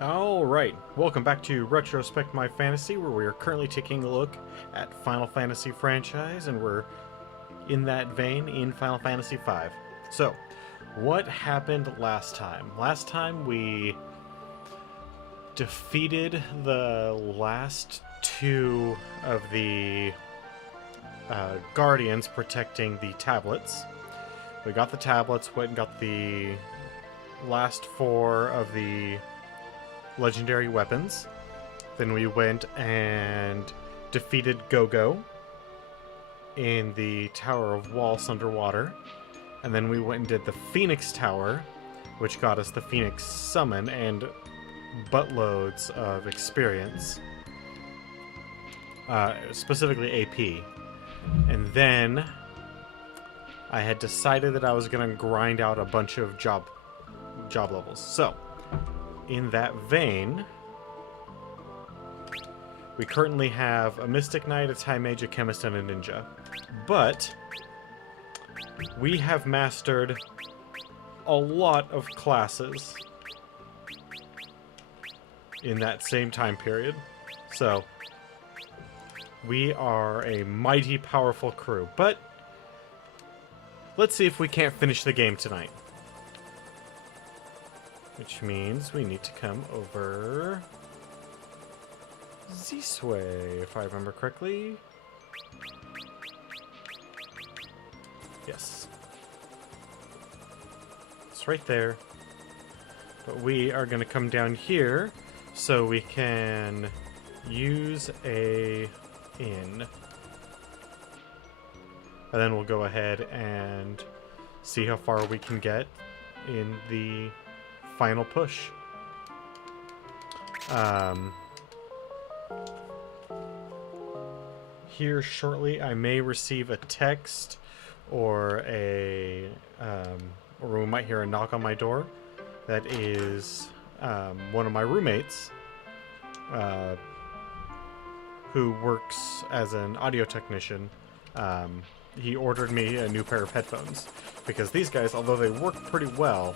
Alright, welcome back to Retrospect My Fantasy, where we are currently taking a look at Final Fantasy franchise, and we're in that vein in Final Fantasy V. So, what happened last time? Last time we defeated the last two of the Guardians protecting the tablets. We got the tablets, went and got the last four of the legendary weapons. Then we went and defeated Go-Go in the Tower of Walls underwater. And then we went and did the Phoenix Tower, which got us the Phoenix Summon and buttloads of experience. Specifically AP. And then I had decided that I was going to grind out a bunch of job levels. So, in that vein, we currently have a Mystic Knight, a Time Mage, a Chemist, and a Ninja. But we have mastered a lot of classes in that same time period. So, we are a mighty powerful crew. But let's see if we can't finish the game tonight. Which means we need to come over this way, if I remember correctly. Yes. It's right there. But we are going to come down here so we can use a inn. And then we'll go ahead and see how far we can get in the final push. Here shortly I may receive a text or or we might hear a knock on my door. That is one of my roommates who works as an audio technician. He ordered me a new pair of headphones because these guys, although they work pretty well,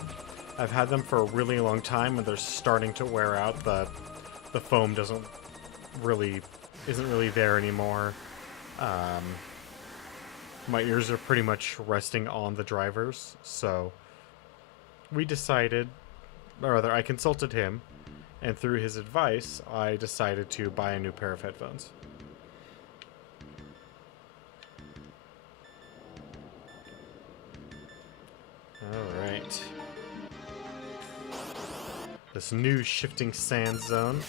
I've had them for a really long time and they're starting to wear out. The foam isn't really there anymore. My ears are pretty much resting on the drivers, so we decided, or rather I consulted him, and through his advice I decided to buy a new pair of headphones. Alright. This new shifting sand zone.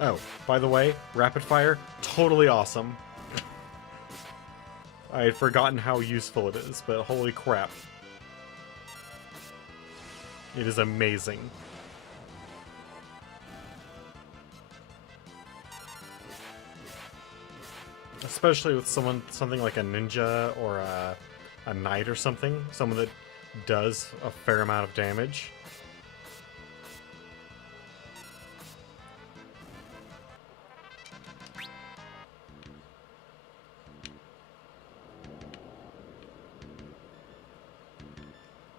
Oh, by the way, rapid fire, totally awesome. I had forgotten how useful it is, but holy crap. It is amazing. Especially with something like a ninja or a knight or something. Someone that does a fair amount of damage.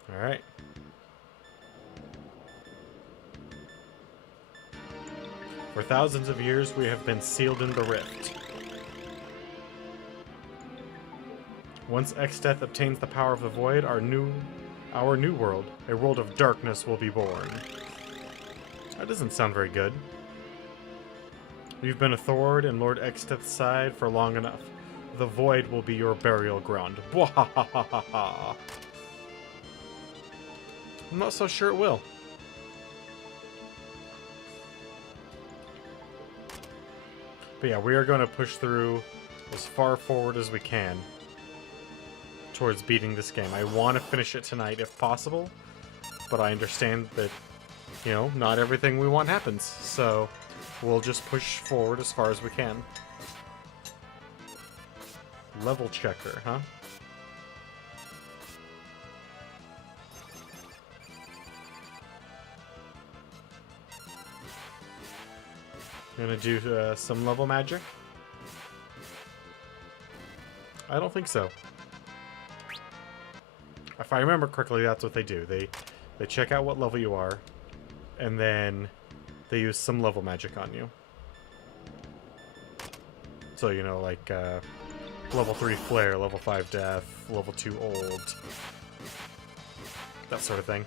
Alright. For thousands of years we have been sealed in the rift. Once Exdeath obtains the power of the void, our new world, a world of darkness, will be born. That doesn't sound very good. You've been a thorn in Lord Exdeath's side for long enough. The void will be your burial ground. Bwahahaha. I'm not so sure it will. But yeah, we are going to push through as far forward as we can towards beating this game. I want to finish it tonight if possible, but I understand that, you know, not everything we want happens, so we'll just push forward as far as we can. Level checker, huh? Gonna do some level magic? I don't think so. If I remember correctly, that's what they do. They check out what level you are, and then they use some level magic on you. So, you know, like level 3 flare, level 5 death, level 2 old, that sort of thing.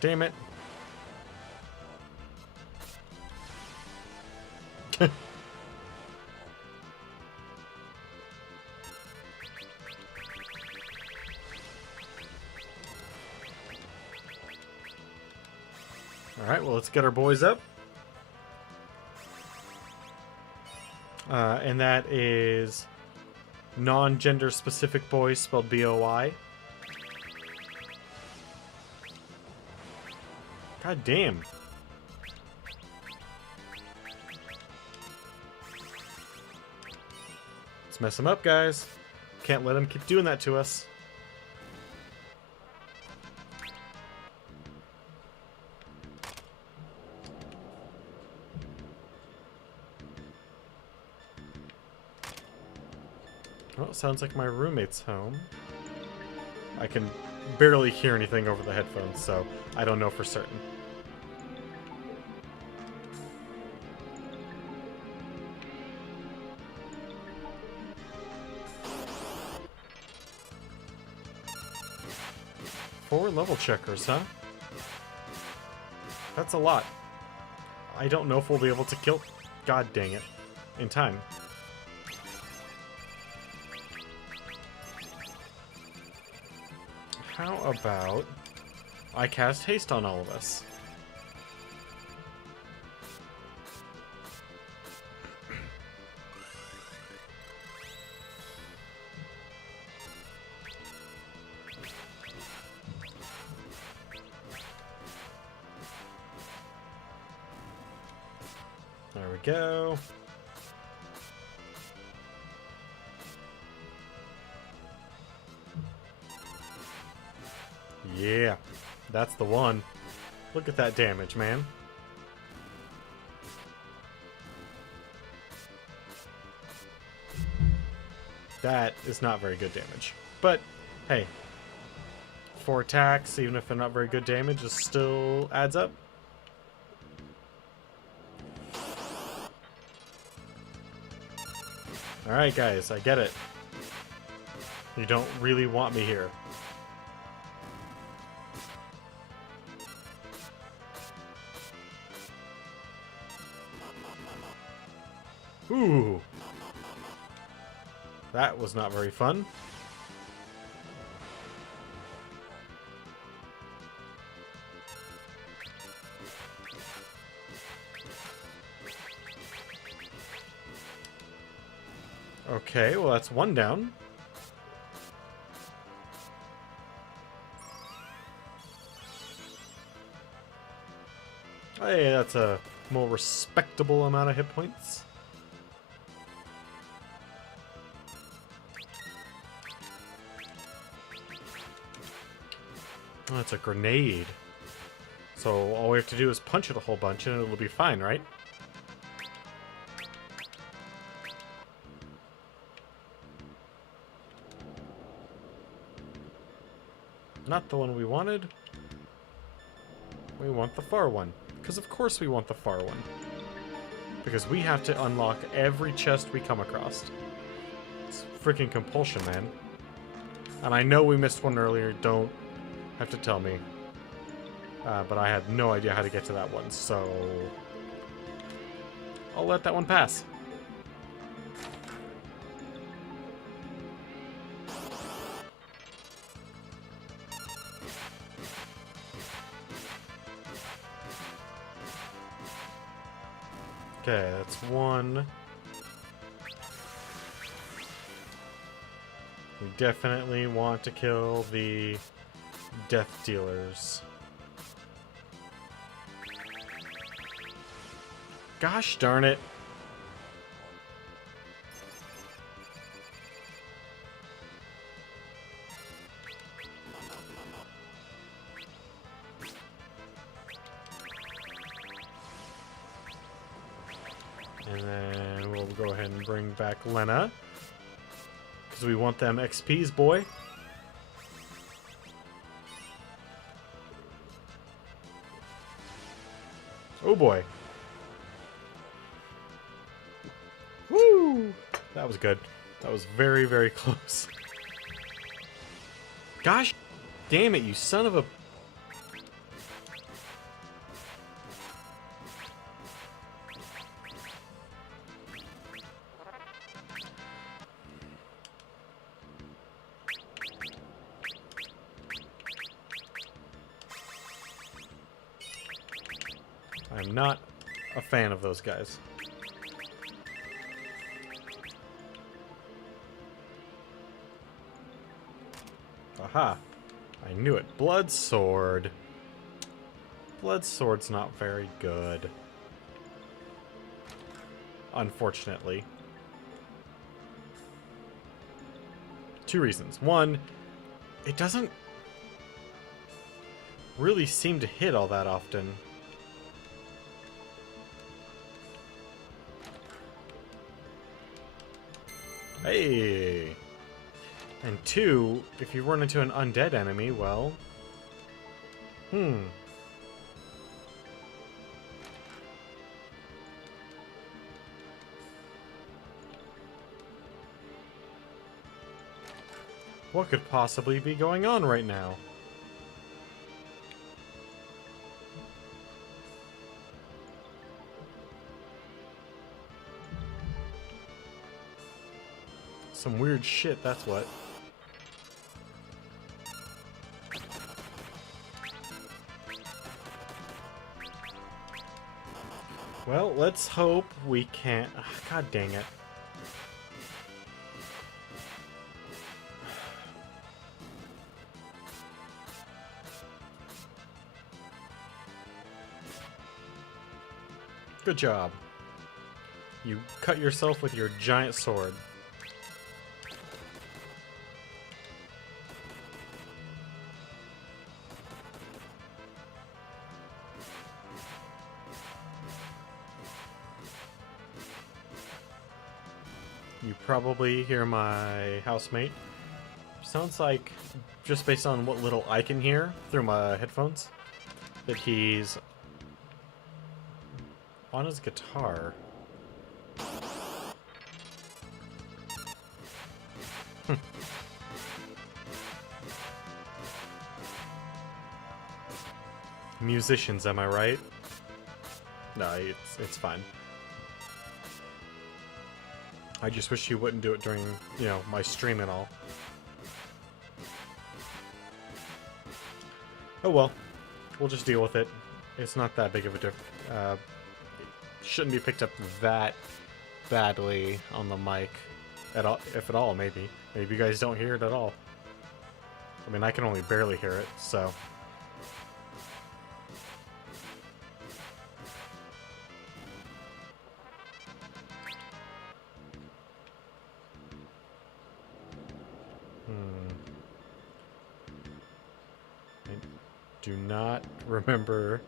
Damn it. Alright, well, let's get our boys up. And that is non-gender specific boys, spelled B-O-I. God damn. Let's mess them up, guys. Can't let them keep doing that to us. Well, it sounds like my roommate's home. I can barely hear anything over the headphones, so I don't know for certain. Four level checkers, huh? That's a lot. I don't know if we'll be able to kill... God dang it. In time. How about I cast haste on all of us? There we go. Yeah, that's the one. Look at that damage, man. That is not very good damage. But, hey. 4 attacks, even if they're not very good damage, it still adds up. Alright, guys, I get it. You don't really want me here. Ooh. That was not very fun. Okay, well that's one down. Hey, that's a more respectable amount of hit points. Oh, that's a grenade. So all we have to do is punch it a whole bunch and it'll be fine, right? Not the one we wanted. We want the far one. Because of course we want the far one. Because we have to unlock every chest we come across. It's freaking compulsion, man. And I know we missed one earlier, don't have to tell me. But I had no idea how to get to that one, so... I'll let that one pass. Okay, that's one. We definitely want to kill the death dealers. Gosh darn it. And then we'll go ahead and bring back Lena. Because we want them XPs, boy. Oh boy. Woo! That was good. That was very, very close. Gosh damn it, you son of a... I'm not a fan of those guys. Aha! I knew it. Blood Sword. Blood Sword's not very good. Unfortunately. Two reasons. One, it doesn't really seem to hit all that often. Hey! And two, if you run into an undead enemy, well... What could possibly be going on right now? Some weird shit, that's what. Well, let's hope we can't... God dang it. Good job. You cut yourself with your giant sword. You probably hear my housemate. Sounds like, just based on what little I can hear through my headphones, that he's on his guitar. Musicians, am I right? No, it's fine. I just wish he wouldn't do it during, you know, my stream and all. Oh well. We'll just deal with it. It's not that big of a difference. Shouldn't be picked up that badly on the mic. At all, if at all, maybe. Maybe you guys don't hear it at all. I mean, I can only barely hear it, so... Do not remember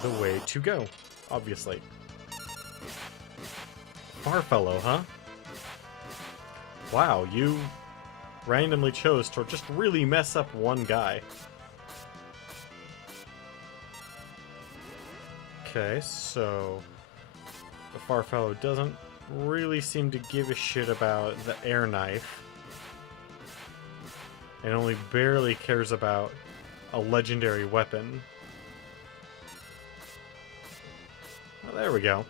the way to go, obviously. Farfellow, huh? Wow, you randomly chose to just really mess up one guy. Okay, so the Farfellow doesn't really seem to give a shit about the air knife. And only barely cares about a legendary weapon. Well, there we go.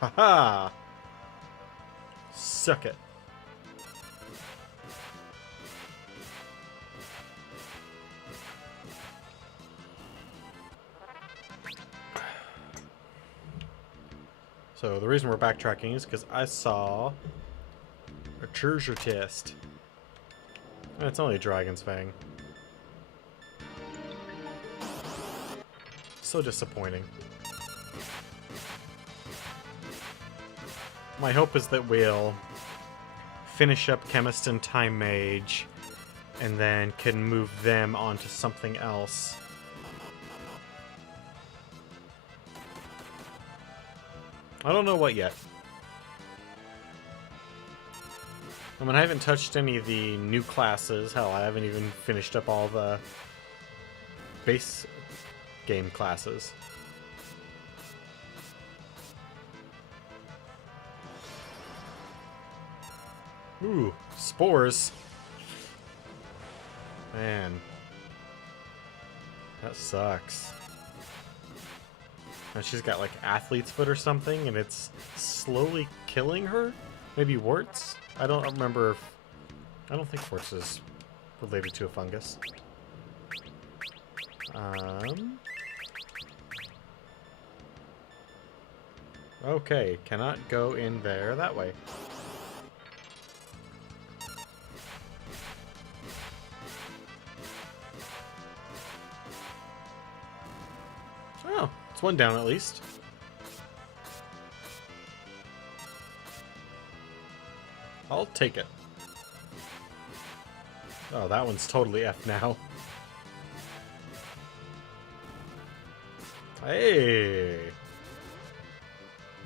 Haha! Suck it. So the reason we're backtracking is because I saw a treasure chest. It's only a dragon's fang. So disappointing. My hope is that we'll finish up Chemist and Time Mage and then can move them onto something else. I don't know what yet. I mean, I haven't touched any of the new classes. Hell, I haven't even finished up all the base game classes. Ooh, spores. Man. That sucks. And she's got like athlete's foot or something, and it's slowly killing her? Maybe warts? I don't remember if... I don't think warts is related to a fungus. Okay, cannot go in there that way. Oh, it's one down at least. I'll take it. Oh, that one's totally F now. Hey!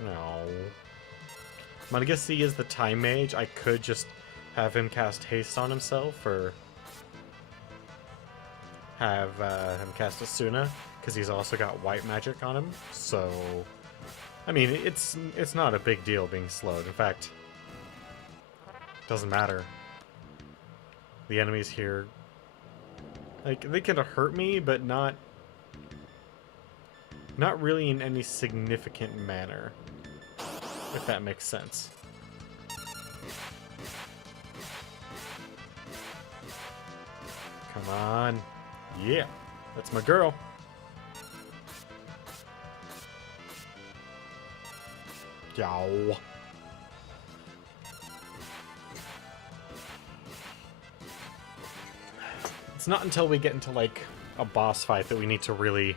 No. I'm gonna guess he is the Time Mage. I could just have him cast Haste on himself, or have him cast Asuna, because he's also got White Magic on him. So, I mean, it's not a big deal being slowed. In fact, doesn't matter. The enemies here, like, they can hurt me, but not really in any significant manner, if that makes sense. Come on. Yeah, that's my girl. Yow. It's not until we get into, like, a boss fight that we need to really...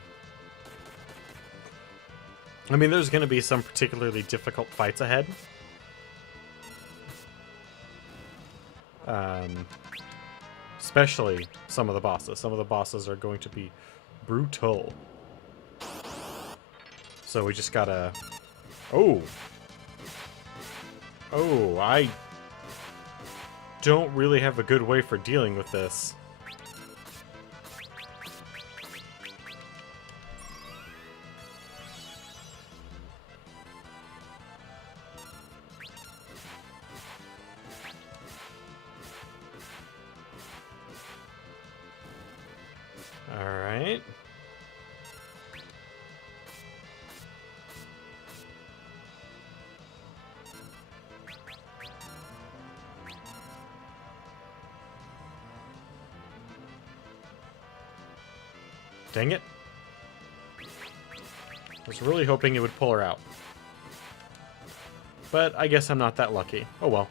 I mean, there's going to be some particularly difficult fights ahead. Especially some of the bosses. Some of the bosses are going to be brutal. So we just gotta... Oh! Oh, I don't really have a good way for dealing with this. Alright. Dang it. I was really hoping it would pull her out. But I guess I'm not that lucky. Oh well.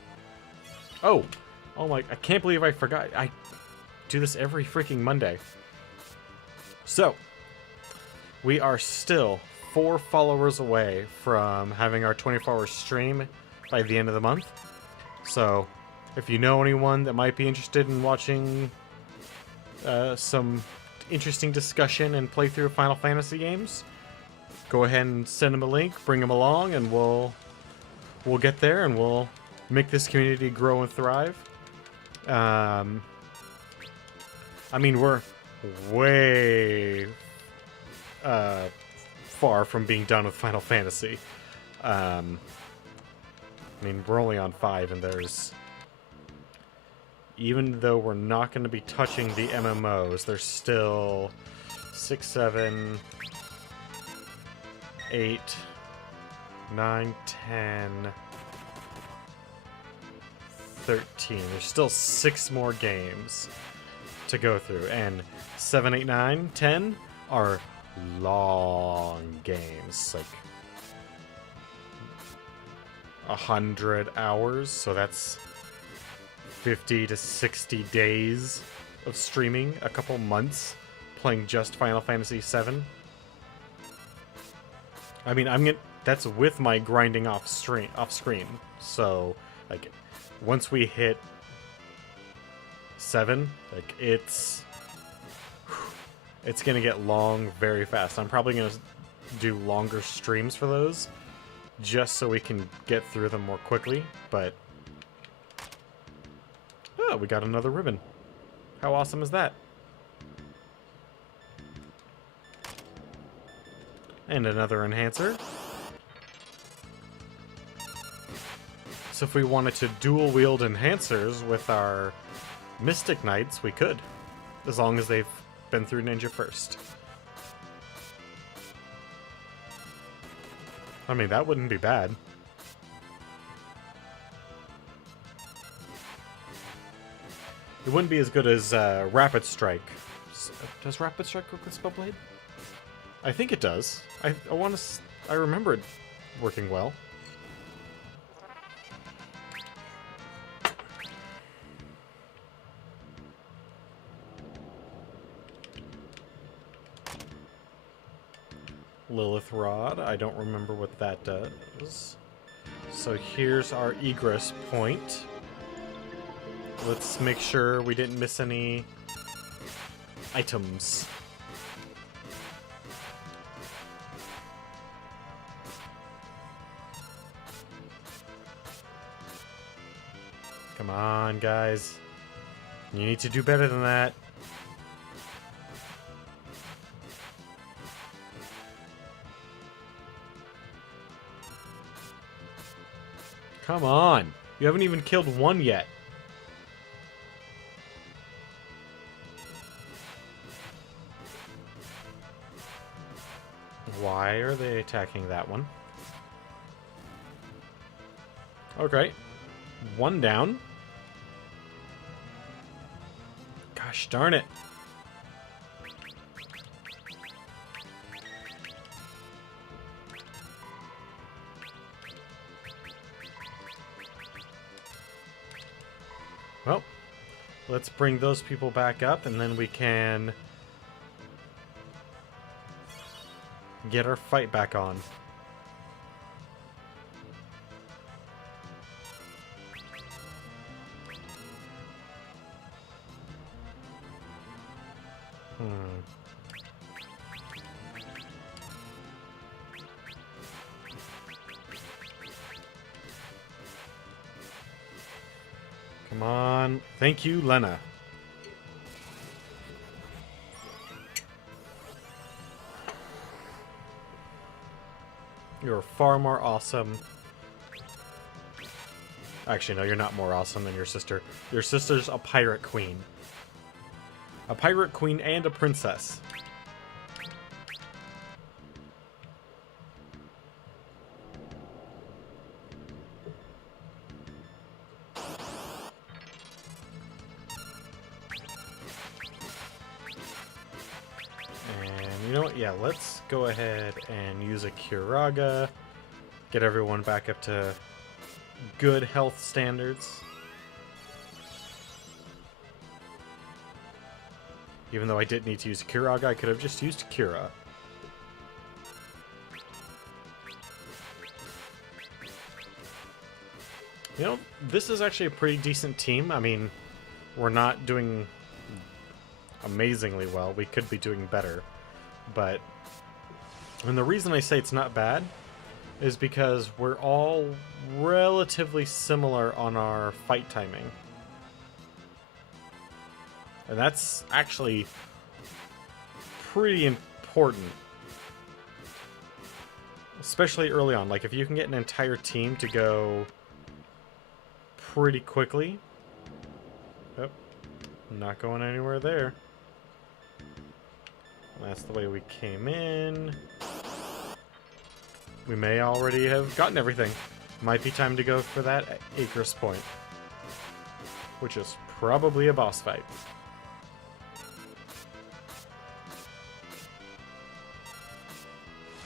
Oh! Oh my, I can't believe I forgot. I do this every freaking Monday. So, we are still 4 followers away from having our 24-hour stream by the end of the month. So, if you know anyone that might be interested in watching some interesting discussion and playthrough of Final Fantasy games, go ahead and send them a link, bring them along, and we'll get there and we'll make this community grow and thrive. I mean, we're way far from being done with Final Fantasy. I mean, we're only on 5, and there's... Even though we're not going to be touching the MMOs, there's still 6, 7, 8, 9, 10, 13. There's still 6 more games to go through, and 7, 8, 9, 10 are long games, like 100 hours, so that's 50 to 60 days of streaming, a couple months playing just Final Fantasy VII. I mean, that's with my grinding off screen. So, like, once we hit 7, like, it's gonna get long very fast. I'm probably gonna do longer streams for those, just so we can get through them more quickly, but... Oh, we got another ribbon. How awesome is that? And another enhancer. So if we wanted to dual wield enhancers with our Mystic Knights, we could. As long as they've been through Ninja first. I mean, that wouldn't be bad. It wouldn't be as good as Rapid Strike. Does Rapid Strike work with Spellblade? I think it does. I remember it working well. Lilith Rod, I don't remember what that does. So here's our egress point. Let's make sure we didn't miss any items. Come on, guys. You need to do better than that. Come on. You haven't even killed one yet. Why are they attacking that one? Okay. One down. Gosh darn it. Well, let's bring those people back up, and then we can get our fight back on. Come on. Thank you, Lena. You're far more awesome. Actually, no, you're not more awesome than your sister. Your sister's a pirate queen. A pirate queen and a princess. You know what? Yeah, let's go ahead and use a Curaga. Get everyone back up to good health standards. Even though I didn't need to use Curaga, I could have just used Cura. You know, this is actually a pretty decent team. I mean, we're not doing amazingly well. We could be doing better. But, and the reason I say it's not bad is because we're all relatively similar on our fight timing. And that's actually pretty important. Especially early on. Like, if you can get an entire team to go pretty quickly. Oh, not going anywhere there. That's the way we came in. We may already have gotten everything. Might be time to go for that Acres point. Which is probably a boss fight.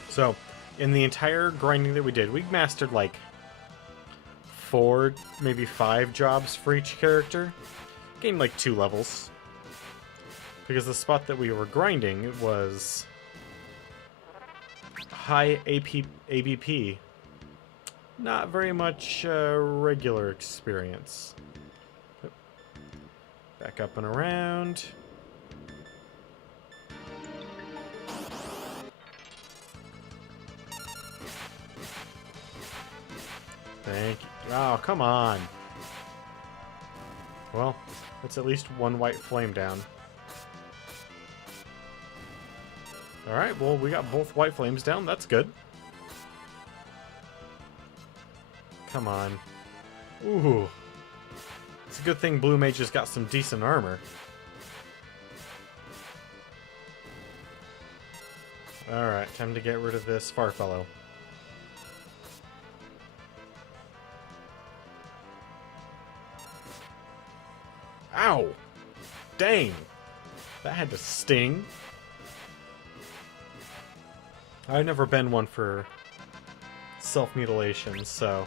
So, in the entire grinding that we did, we mastered like 4, maybe 5 jobs for each character. Gained like 2 levels. Because the spot that we were grinding was high ABP. Not very much regular experience. Back up and around. Thank you. Oh, come on. Well, it's at least one white flame down. Alright, well, we got both white flames down. That's good. Come on. Ooh. It's a good thing Blue Mage has got some decent armor. Alright, time to get rid of this Farfellow. Ow! Dang! That had to sting. I've never been one for self-mutilation, so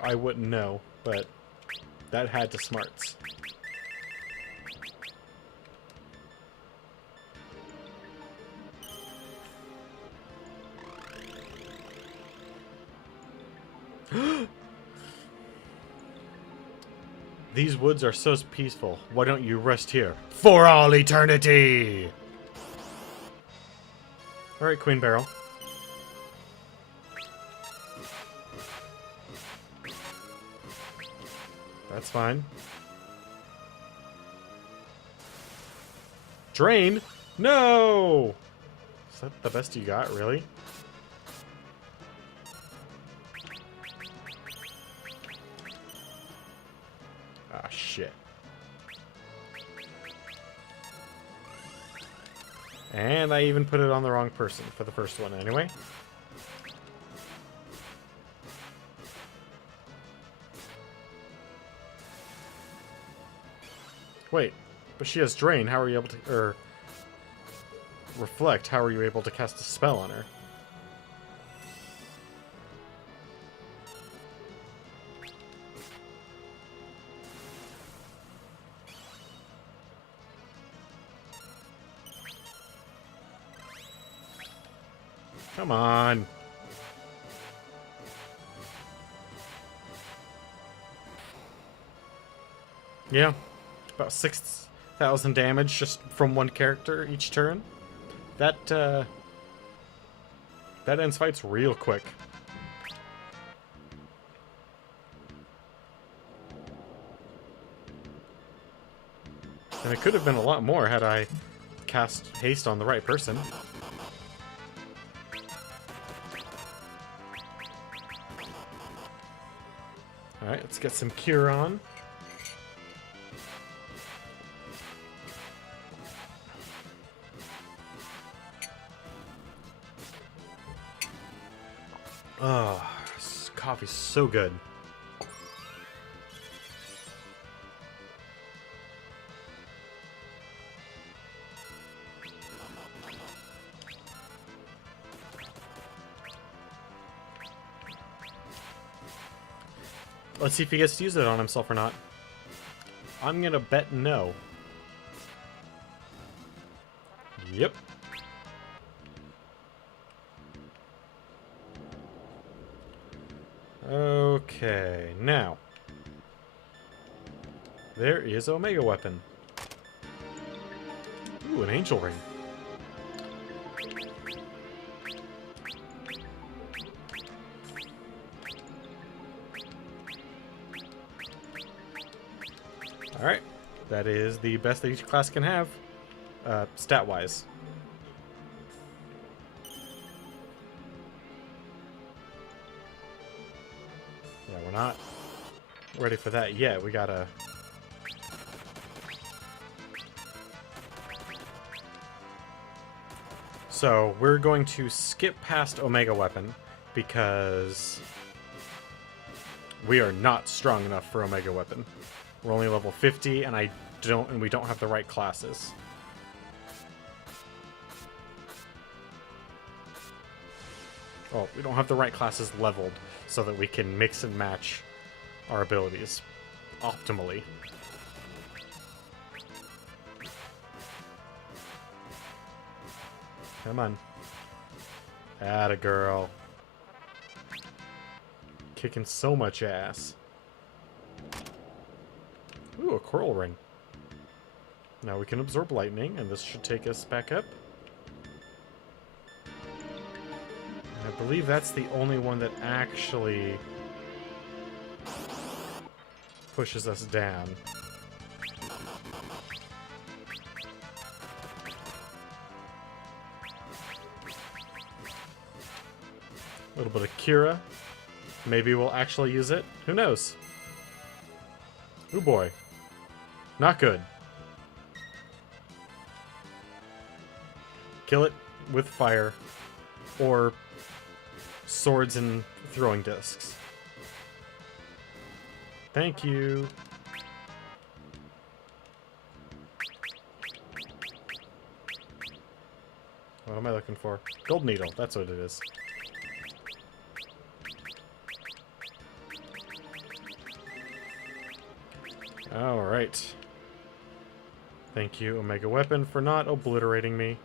I wouldn't know, but that had to smarts. These woods are so peaceful. Why don't you rest here? For all eternity! Alright, Queen Barrel. That's fine. Drain? No! Is that the best you got, really? Ah, shit. And I even put it on the wrong person for the first one anyway. Wait, but she has Drain. How are you able to... or... Reflect. How are you able to cast a spell on her? Come on. Yeah. About 6,000 damage just from one character each turn. That ends fights real quick. And it could have been a lot more had I cast haste on the right person. Alright, let's get some cure on. Oh, this coffee's so good. Let's see if he gets to use it on himself or not. I'm gonna bet no. Yep. Okay, now. There is Omega Weapon. Ooh, an Angel Ring. Alright, that is the best that each class can have, stat-wise. Yeah, we're not ready for that yet. We gotta... So, we're going to skip past Omega Weapon, because we are not strong enough for Omega Weapon. We're only level 50, and we don't have the right classes. Well, we don't have the right classes leveled so that we can mix and match our abilities optimally. Come on. Atta girl. Kicking so much ass. Ooh, a coral ring. Now we can absorb lightning, and this should take us back up. I believe that's the only one that actually pushes us down. A little bit of Kira. Maybe we'll actually use it. Who knows? Oh boy. Not good. Kill it with fire. Or swords and throwing discs. Thank you. What am I looking for? Gold needle. That's what it is. Alright. Thank you, Omega Weapon, for not obliterating me.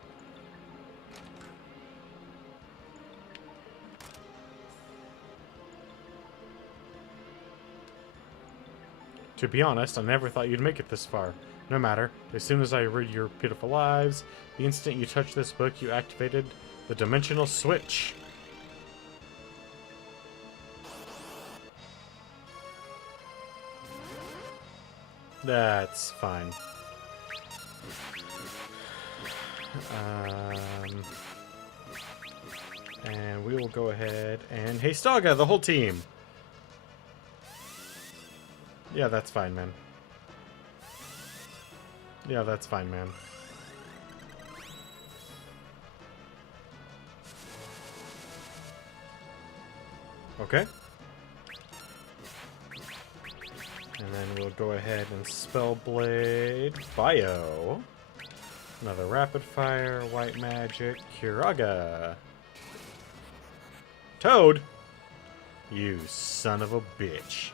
To be honest, I never thought you'd make it this far. No matter. As soon as I read your pitiful lives, the instant you touched this book, you activated the dimensional switch. That's fine. And we will go ahead and... Hey, Staga, the whole team! Yeah, that's fine, man. Yeah, that's fine, man. Okay. And then we'll go ahead and Spellblade Bio. Another Rapid Fire, White Magic, Kiraga. Toad! You son of a bitch.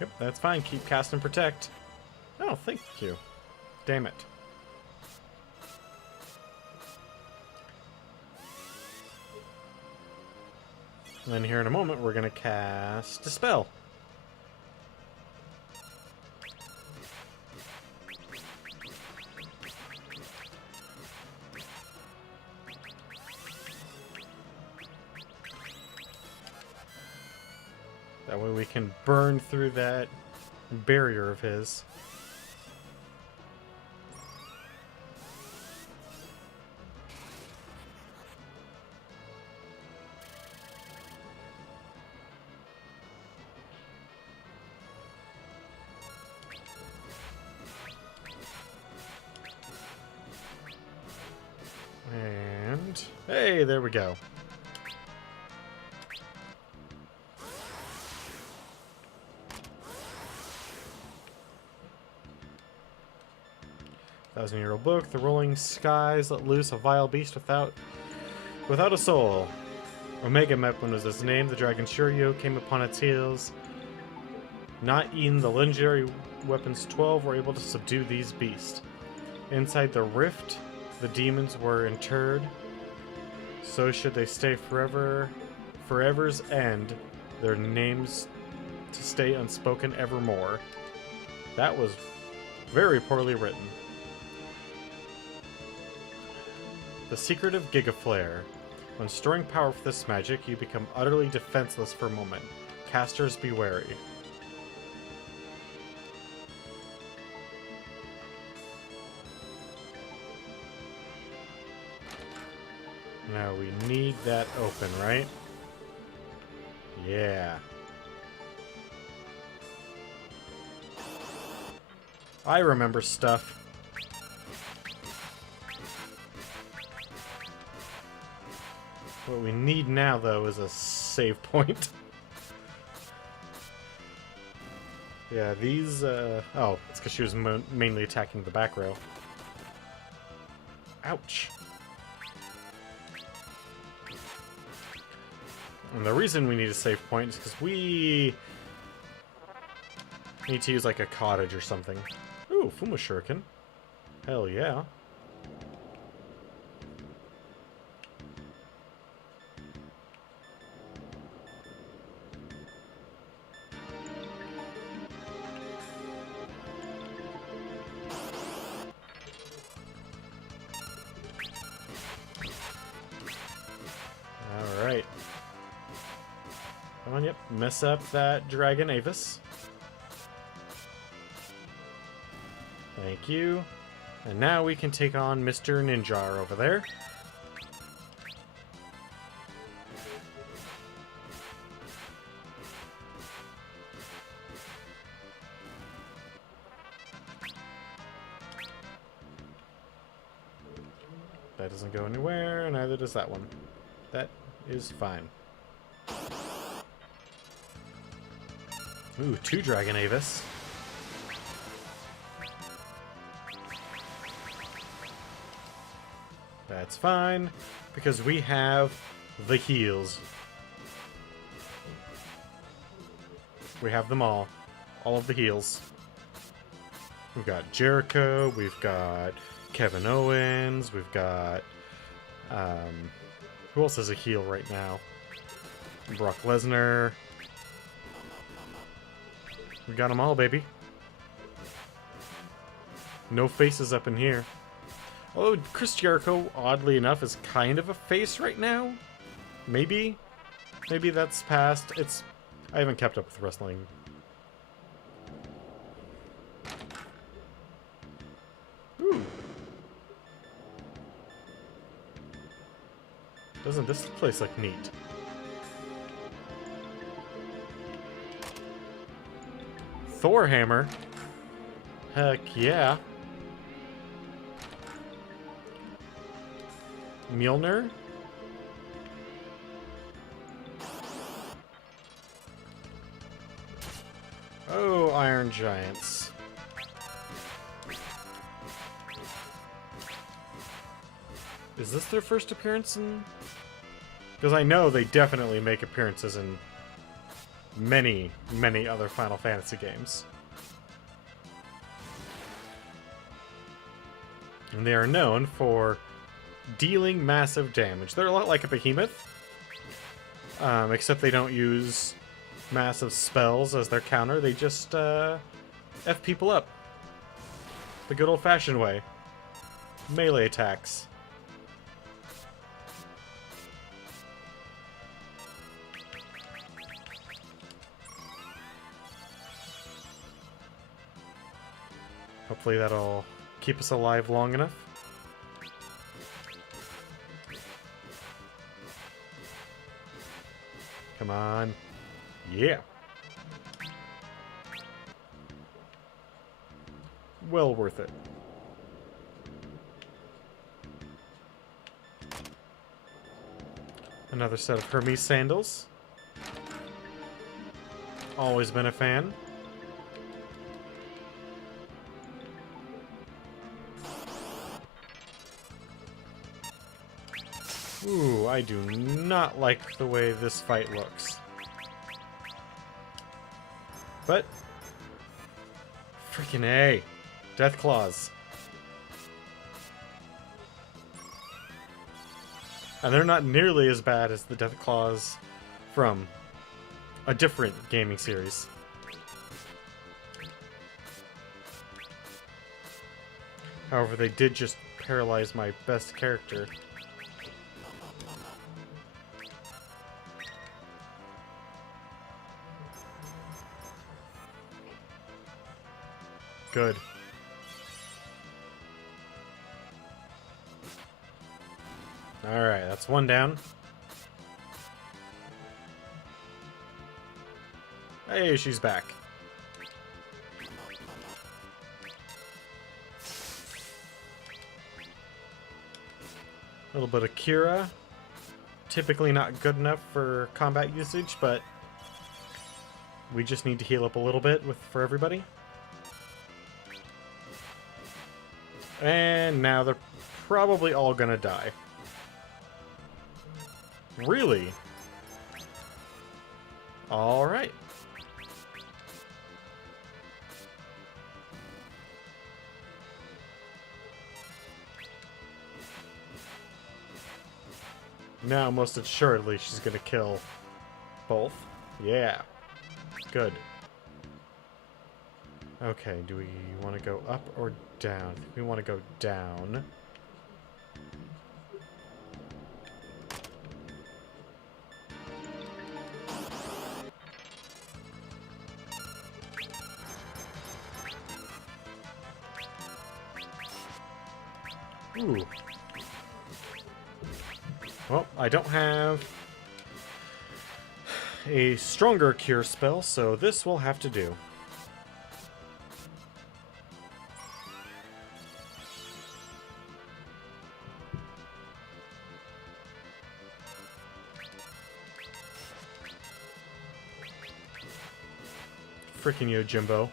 Yep, that's fine. Keep cast and protect. Oh, thank you. Damn it. And then here in a moment, we're going to cast Dispel. That way we can burn through that barrier of his. And hey, there we go. Thousand-year-old book. The rolling skies let loose a vile beast without a soul. Omega Weapon was its name. The dragon Shuryo came upon its heels. Not even the legendary weapons 12 were able to subdue these beasts. Inside the rift, the demons were interred. So should they stay forever, forever's end, their names to stay unspoken evermore. That was very poorly written. The secret of Gigaflare. When storing power for this magic, you become utterly defenseless for a moment. Casters be wary. Now we need that open, right? Yeah. I remember stuff. What we need now, though, is a save point. Yeah, these, oh, it's because she was mainly attacking the back row. Ouch. And the reason we need a save point is because we need to use, like, a cottage or something. Ooh, Fuma Shuriken. Hell yeah. on, yep. Mess up that Dragon Avis. Thank you. And now we can take on Mr. Ninjar over there. That doesn't go anywhere, and neither does that one. That is fine. Ooh, 2 Dragon Avis. That's fine, because we have the heals. We have them all. All of the heals. We've got Jericho, we've got Kevin Owens, we've got... who else has a heal right now? Brock Lesnar. We got them all, baby. No faces up in here. Although Chris Jericho, oddly enough, is kind of a face right now. Maybe. Maybe that's past. I haven't kept up with wrestling. Ooh. Doesn't this place look neat? Thor hammer? Heck yeah. Mjolnir? Oh, Iron Giants. Is this their first appearance in... Because I know they definitely make appearances in many, many other Final Fantasy games. And they are known for dealing massive damage. They're a lot like a behemoth, except they don't use massive spells as their counter. They just F people up the good old-fashioned way. Melee attacks. Hopefully that'll keep us alive long enough. Come on. Yeah. Well worth it. Another set of Hermes sandals. Always been a fan. Ooh, I do not like the way this fight looks. But... freaking A. Death Claws. And they're not nearly as bad as the Death Claws from a different gaming series. However, they did just paralyze my best character. Good. Alright, that's one down. Hey, she's back. A little bit of Kira. Typically not good enough for combat usage, but we just need to heal up a little bit for everybody. And now they're probably all gonna die. Really? Alright. Now, most assuredly, she's gonna kill both. Yeah. Good. Okay, do we want to go up or down? I think we want to go down. Ooh. Well, I don't have a stronger cure spell, so this will have to do. Freaking Yojimbo.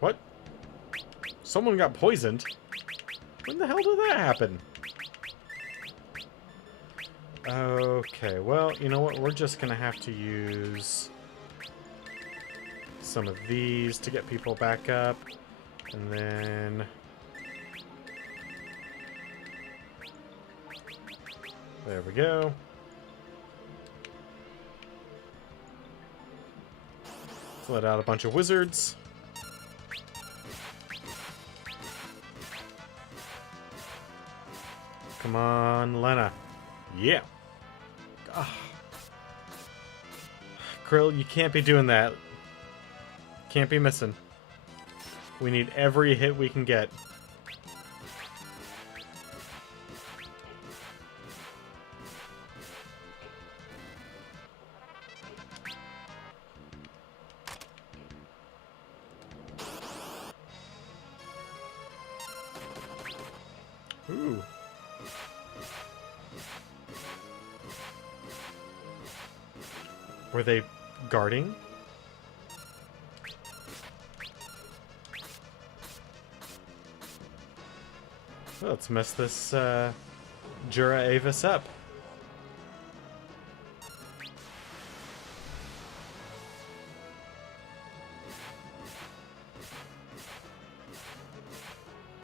What? Someone got poisoned? When the hell did that happen? Okay, well, you know what? We're just gonna have to use some of these to get people back up. And then... there we go. Let's let out a bunch of wizards. Come on, Lena. Yeah. Ugh. Krill, you can't be doing that. Can't be missing. We need every hit we can get. Ooh. Were they guarding? Well, let's mess this Jura Avis up.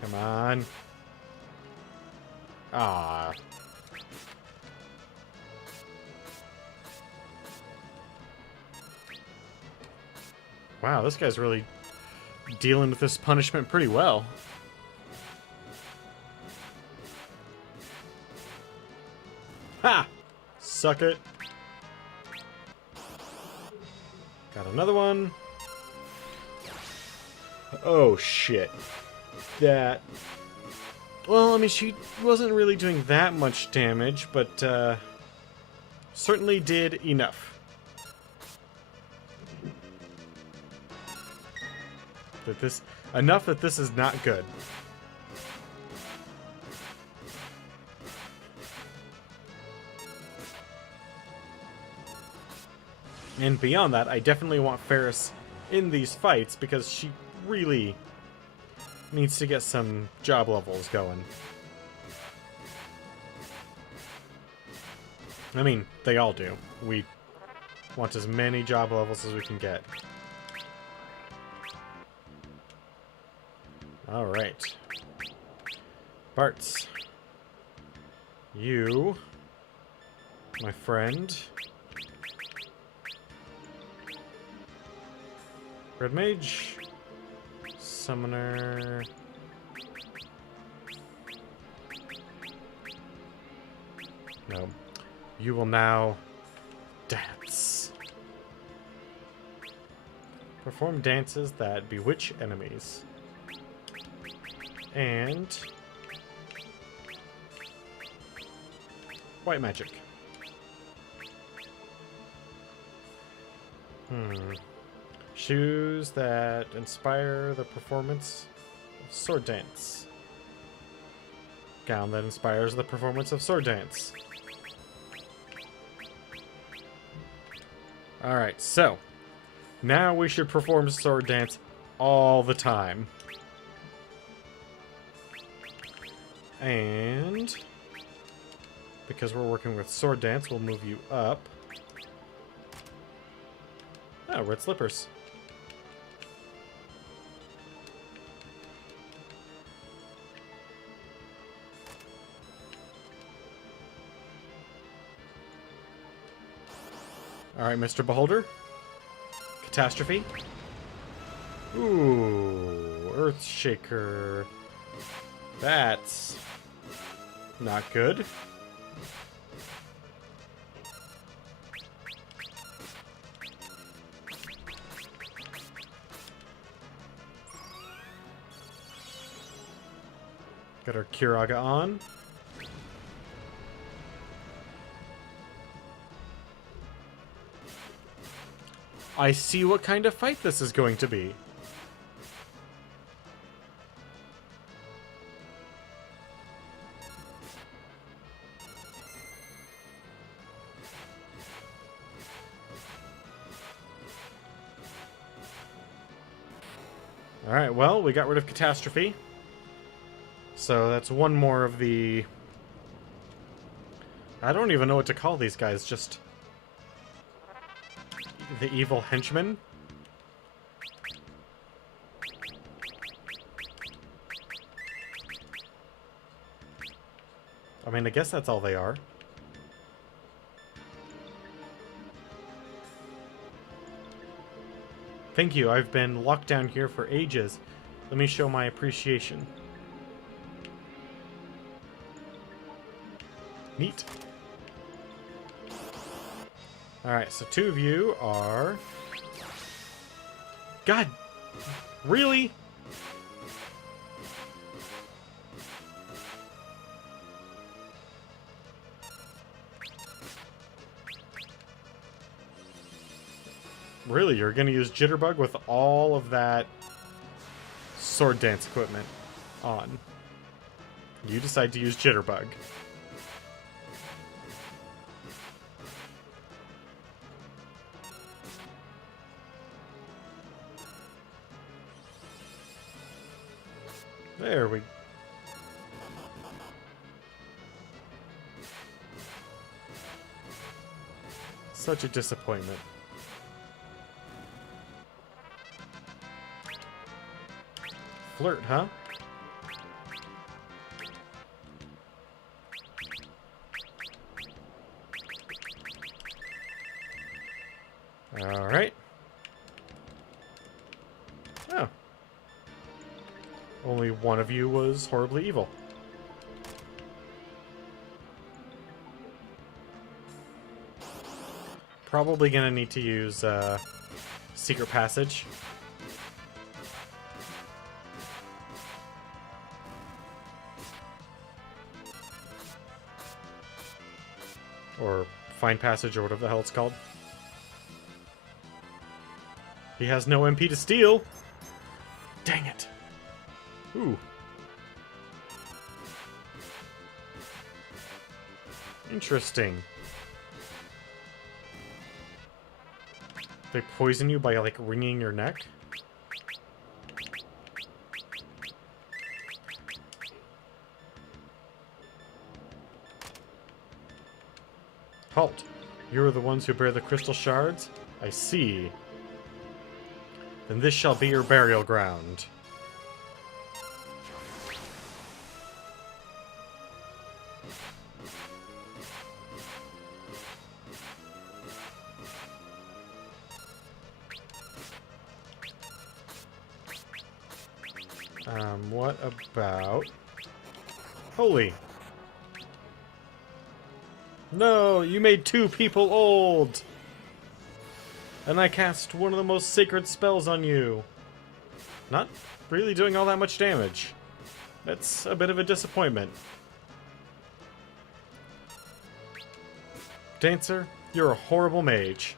Come on. Ah. Wow, this guy's really dealing with this punishment pretty well. Ha! Suck it. Got another one. Oh, shit. That... well, I mean, she wasn't really doing that much damage, but certainly did enough. Enough that this is not good. And beyond that, I definitely want Ferris in these fights because she really needs to get some job levels going. I mean, they all do. We want as many job levels as we can get. Alright. Bartz. You, my friend. Red Mage. Summoner. No. You will now dance. Perform dances that bewitch enemies. And white magic. Shoes that inspire the performance of sword dance. Gown that inspires the performance of sword dance. Alright, so now we should perform sword dance all the time. And because we're working with sword dance, we'll move you up. Oh, red slippers. Alright, Mr. Beholder. Catastrophe. Ooh, Earthshaker. That's not good. Got our Kiraga on. I see what kind of fight this is going to be. Alright, well, we got rid of Catastrophe. So that's one more of the... I don't even know what to call these guys, just... the evil henchmen? I mean, I guess that's all they are. Thank you, I've been locked down here for ages. Let me show my appreciation. Neat. Alright, so two of you are... God! Really? Really, you're gonna use Jitterbug with all of that sword dance equipment on. You decide to use Jitterbug. There we... Such a disappointment. Flirt, huh? Alright. Oh. Only one of you was horribly evil. Probably gonna need to use Secret Passage. Or Find Passage, or whatever the hell it's called. He has no MP to steal! Dang it! Ooh. Interesting. They poison you by, like, wringing your neck? Halt! You are the ones who bear the crystal shards? I see. Then this shall be your burial ground. What about... Holy! No, you made two people old! And I cast one of the most sacred spells on you. Not really doing all that much damage. That's a bit of a disappointment. Dancer, you're a horrible mage.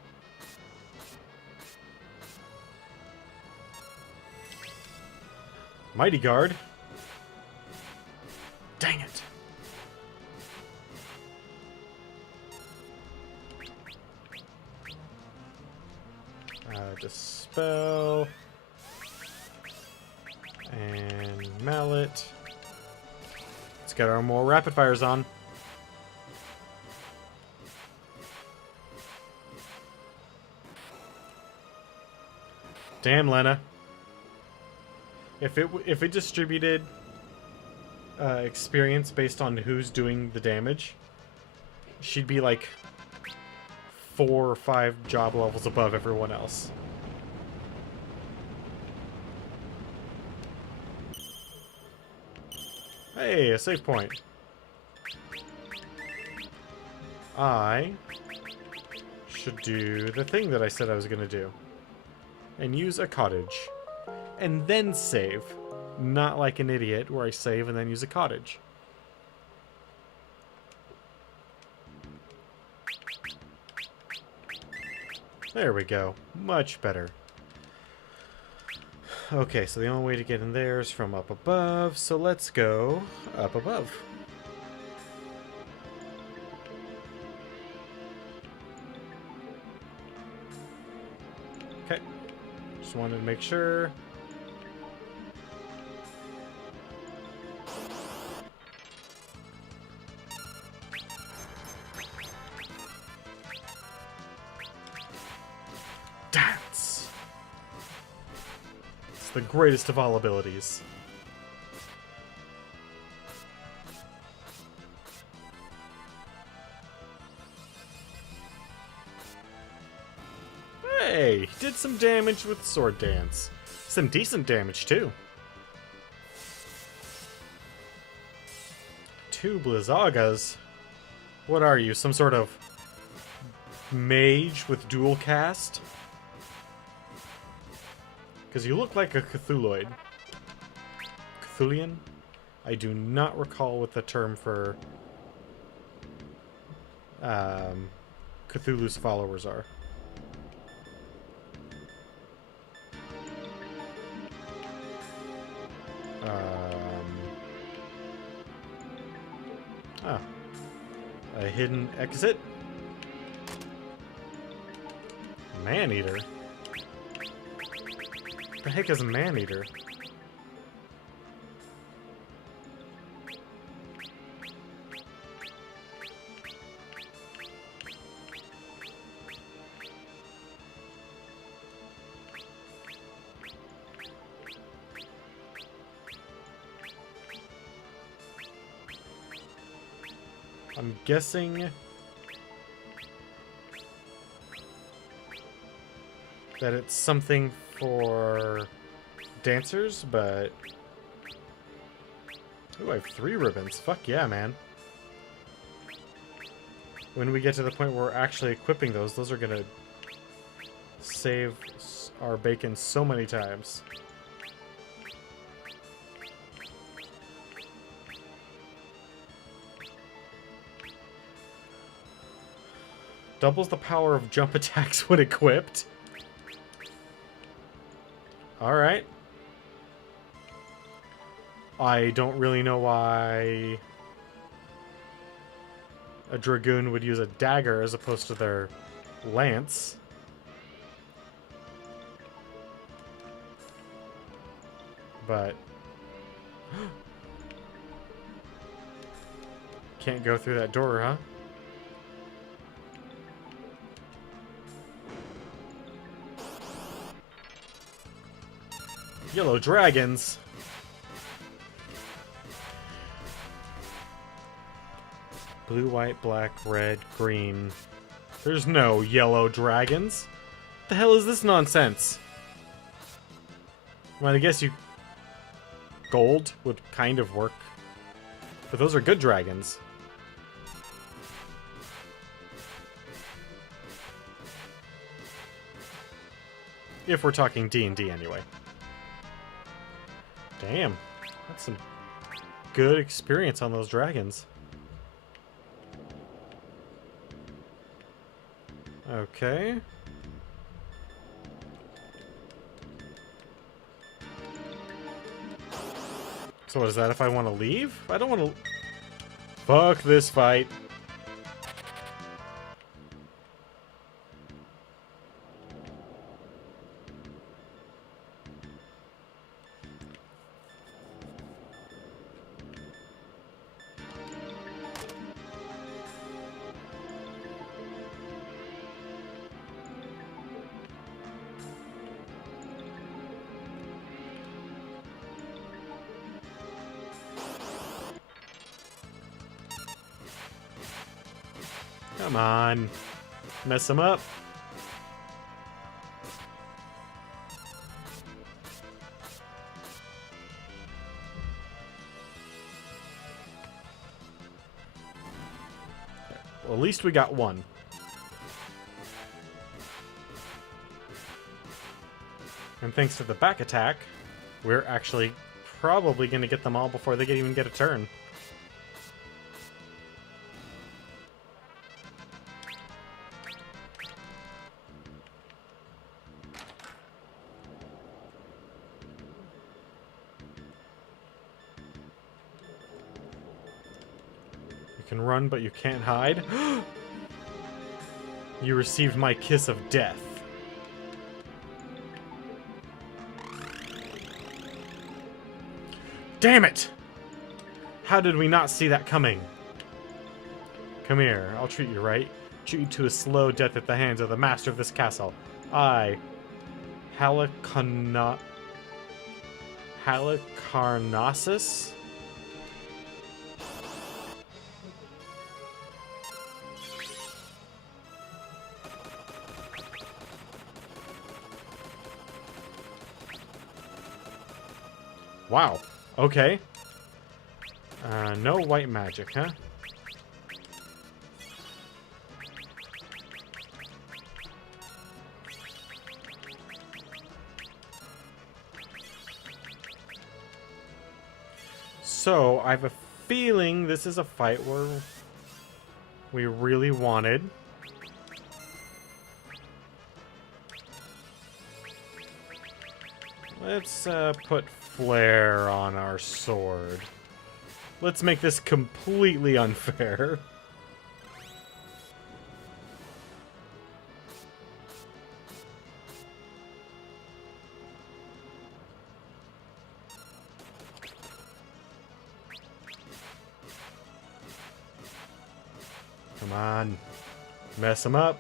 Mighty Guard. Dang it. Dispel. And Mallet. Let's get our more rapid fires on. Damn, Lena. If it distributed experience based on who's doing the damage, she'd be like 4 or 5 job levels above everyone else. Hey, a save point. I should do the thing that I said I was going to do. And use a cottage. And then save. Not like an idiot where I save and then use a cottage. There we go. Much better. Okay, so the only way to get in there is from up above, so let's go up above. Okay. Just wanted to make sure. Dance! It's the greatest of all abilities. Hey, he did some damage with Sword Dance. Some decent damage, too. 2 Blizzagas? What are you, some sort of mage with dual cast? Because you look like a Cthulhuid. Cthulian? I do not recall what the term for Cthulhu's followers are. A hidden exit? Man-eater? What the heck is a man-eater? I'm guessing that it's something for dancers, but... Ooh, I have 3 ribbons. Fuck yeah, man. When we get to the point where we're actually equipping those are gonna save our bacon so many times. Doubles the power of jump attacks when equipped. Alright. I don't really know why a dragoon would use a dagger as opposed to their lance. But... Can't go through that door, huh? Yellow dragons. Blue, white, black, red, green. There's no yellow dragons. What the hell is this nonsense? Well, I guess gold would kind of work. But those are good dragons. If we're talking D&D anyway. Damn, that's some good experience on those dragons. Okay. So what is that if I want to leave? I don't want to... Fuck this fight. Come on. Mess him up. Well, at least we got one. And thanks to the back attack, we're actually probably going to get them all before they even get a turn. You can run, but you can't hide. You received my kiss of death. Damn it! How did we not see that coming? Come here, I'll treat you right. Treat you to a slow death at the hands of the master of this castle. I, Halicarnassus? Wow. Okay. No white magic, huh? So, I have a feeling this is a fight where we really wanted. Let's put flare on our sword. Let's make this completely unfair. Come on. Mess him up.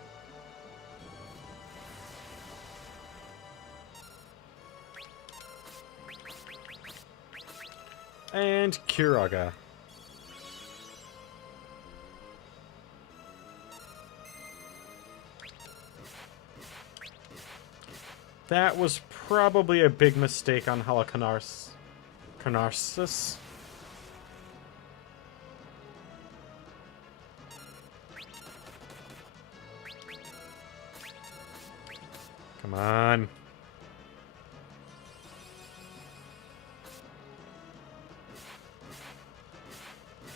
And Kiraga. That was probably a big mistake on Halicarnassus. Come on.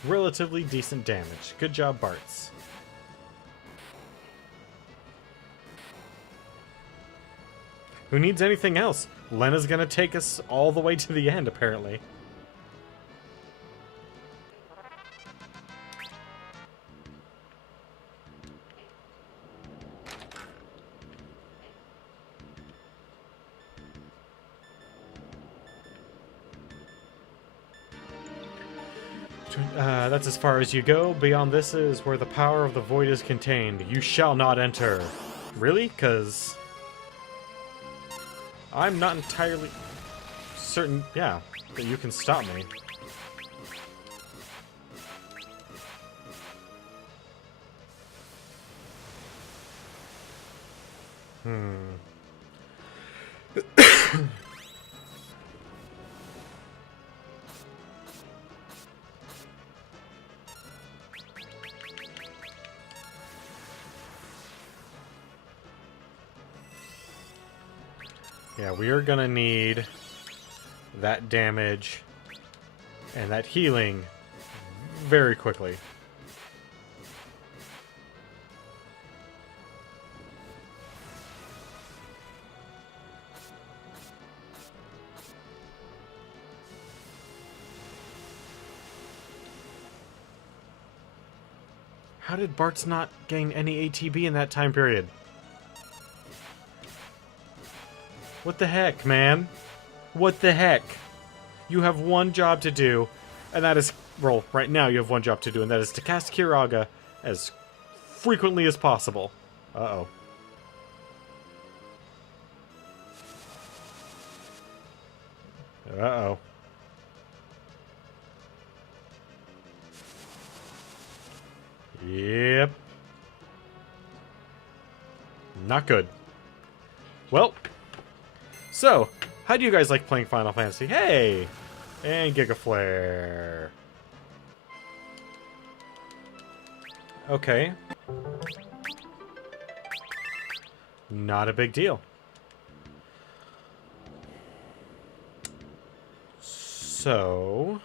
Relatively decent damage. Good job, Bartz. Who needs anything else? Lena's gonna take us all the way to the end, apparently. That's as far as you go. Beyond this is where the power of the void is contained. You shall not enter. Really? 'Cause I'm not entirely certain, yeah, that you can stop me. Yeah, we are gonna need that damage and that healing very quickly. How did Bart's not gain any ATB in that time period? What the heck, man? What the heck? You have one job to do, and that is... Well, right now you have one job to do, and that is to cast Kiraga as frequently as possible. Uh-oh. Uh-oh. Yep. Not good. Well... So, how do you guys like playing Final Fantasy? Hey! And Giga Flare. Okay. Not a big deal. So...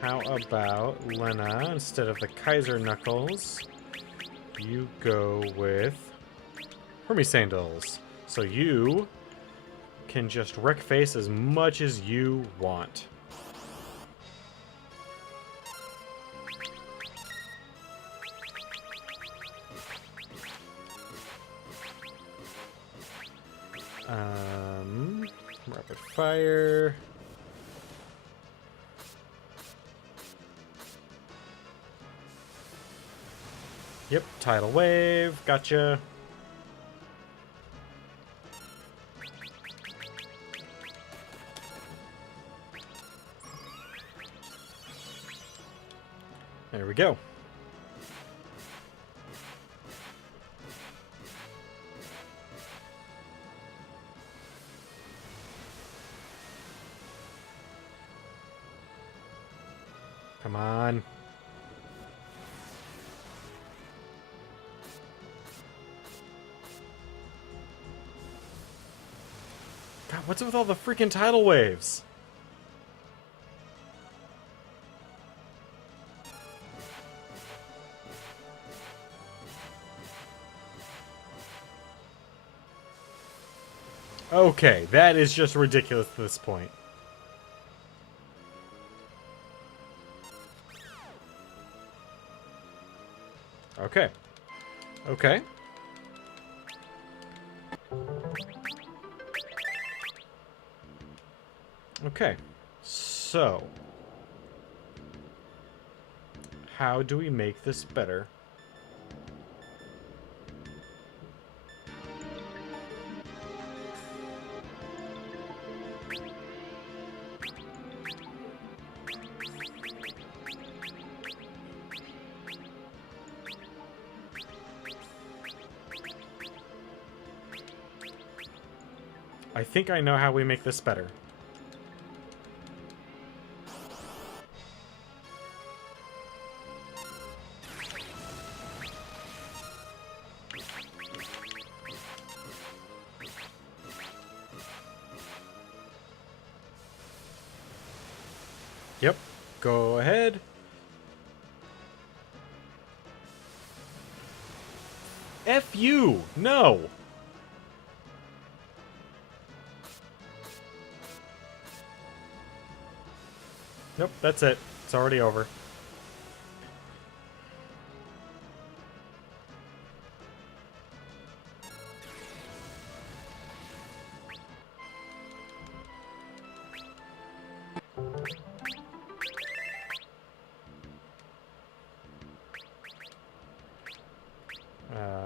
how about, Lena, instead of the Kaiser Knuckles, you go with Hermes Sandals. So you can just wreck face as much as you want. Rapid fire. Yep, tidal wave, gotcha. There we go. Come on. God, what's with all the freaking tidal waves? Okay, that is just ridiculous at this point. Okay. Okay. Okay. So, how do we make this better? I think I know how we make this better. Yep, go ahead. F you! No! Nope, that's it. It's already over.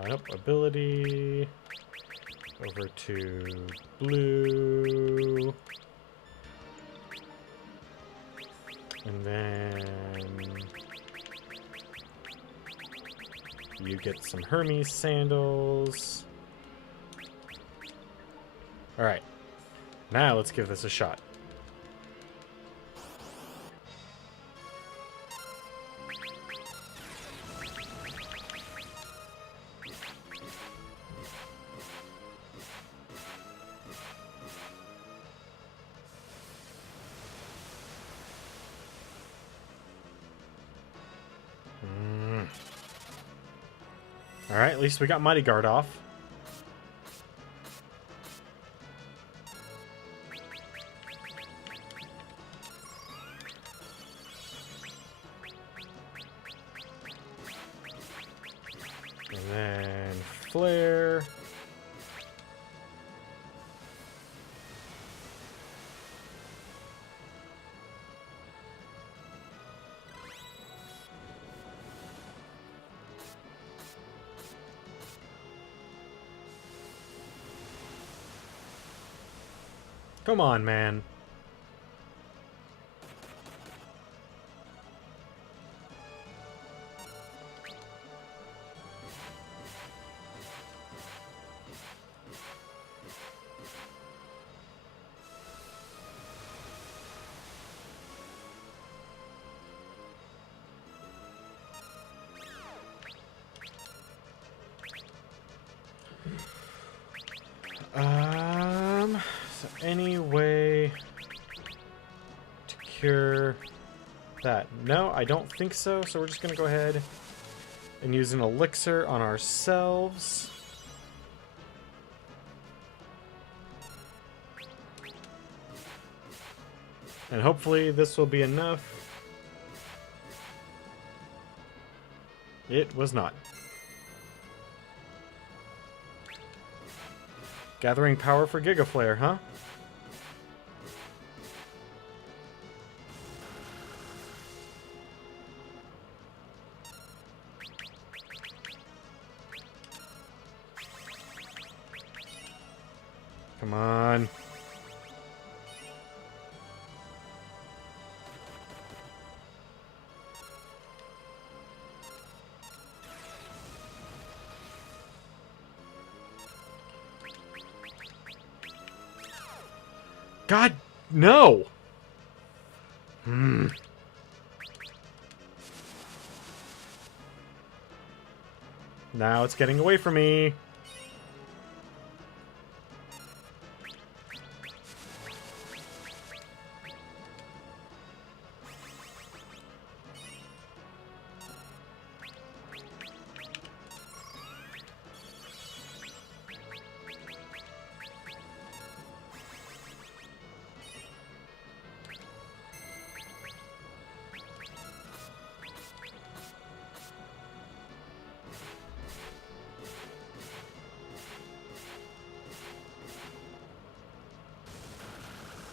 Nope, ability. Over to blue. And then you get some Hermes sandals. Alright. Now let's give this a shot. Alright, at least we got Mighty Guard off. And then Flare. Come on, man. So any way to cure that? No, I don't think so. So we're just gonna go ahead and use an elixir on ourselves. And hopefully this will be enough. It was not. Gathering power for Gigaflare, huh? Come on. God, no! Now it's getting away from me.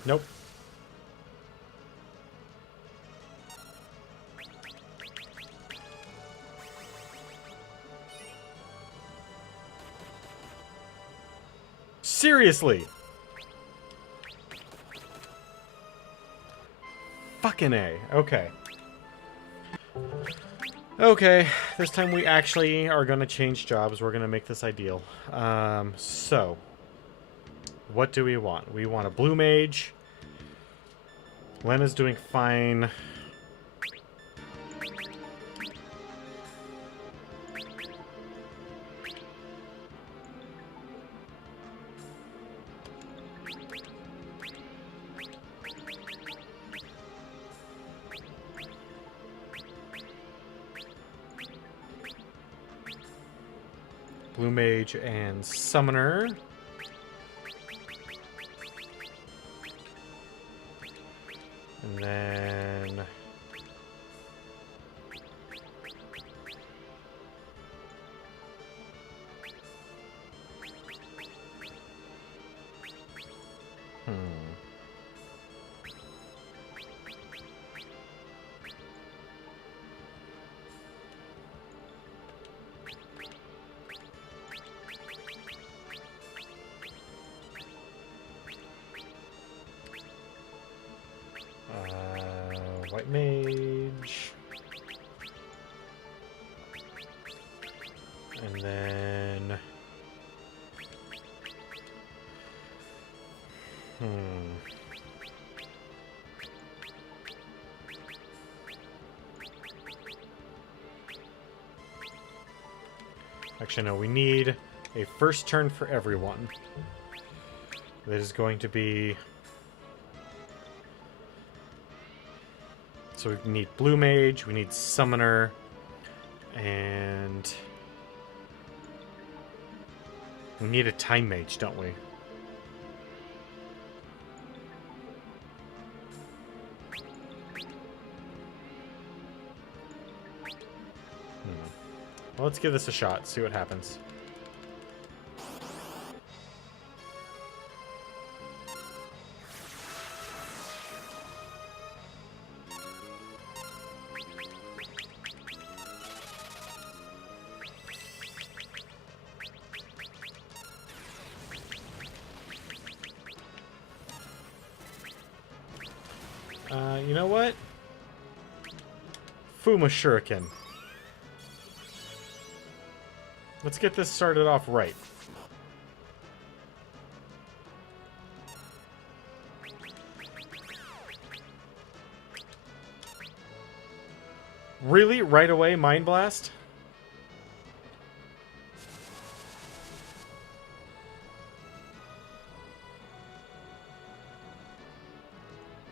Nope. Seriously. Fucking A. Okay. Okay, this time we actually are going to change jobs. We're going to make this ideal. So, what do we want? We want a blue mage. Lena's doing fine. Blue mage and summoner. And then white mage. And then actually, no, we need a first turn for everyone. That is going to be... So we need blue mage, we need summoner, and we need a time mage, don't we? Well, let's give this a shot, see what happens. You know what? Fuma Shuriken. Let's get this started off right. Really? Right away, Mind Blast?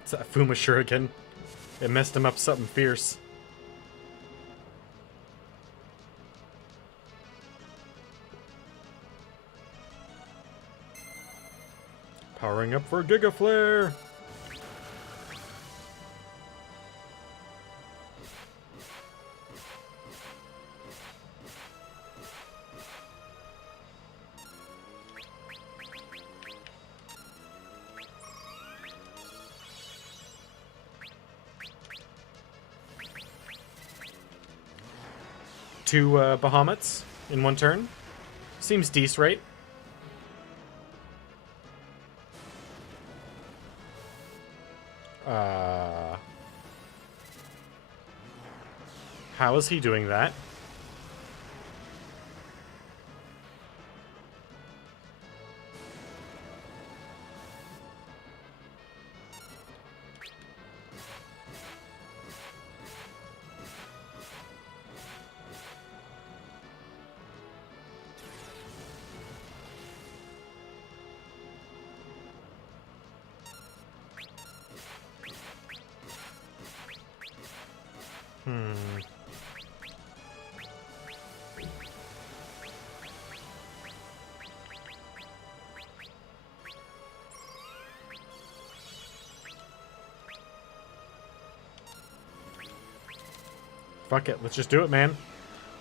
It's that Fuma Shuriken. It messed him up something fierce. Powering up for Giga Flare! Two Bahamut's in one turn. Seems decent, right? How is he doing that? Fuck it, let's just do it, man.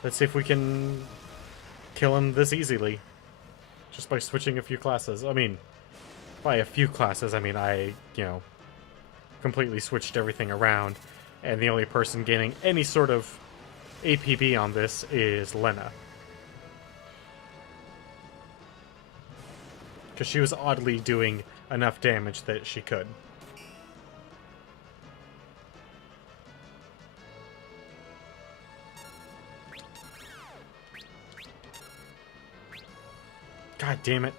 Let's see if we can kill him this easily. Just by switching a few classes. I mean, by a few classes, I mean I, completely switched everything around. And the only person gaining any sort of APB on this is Lena. Because she was oddly doing enough damage that she could. God damn it.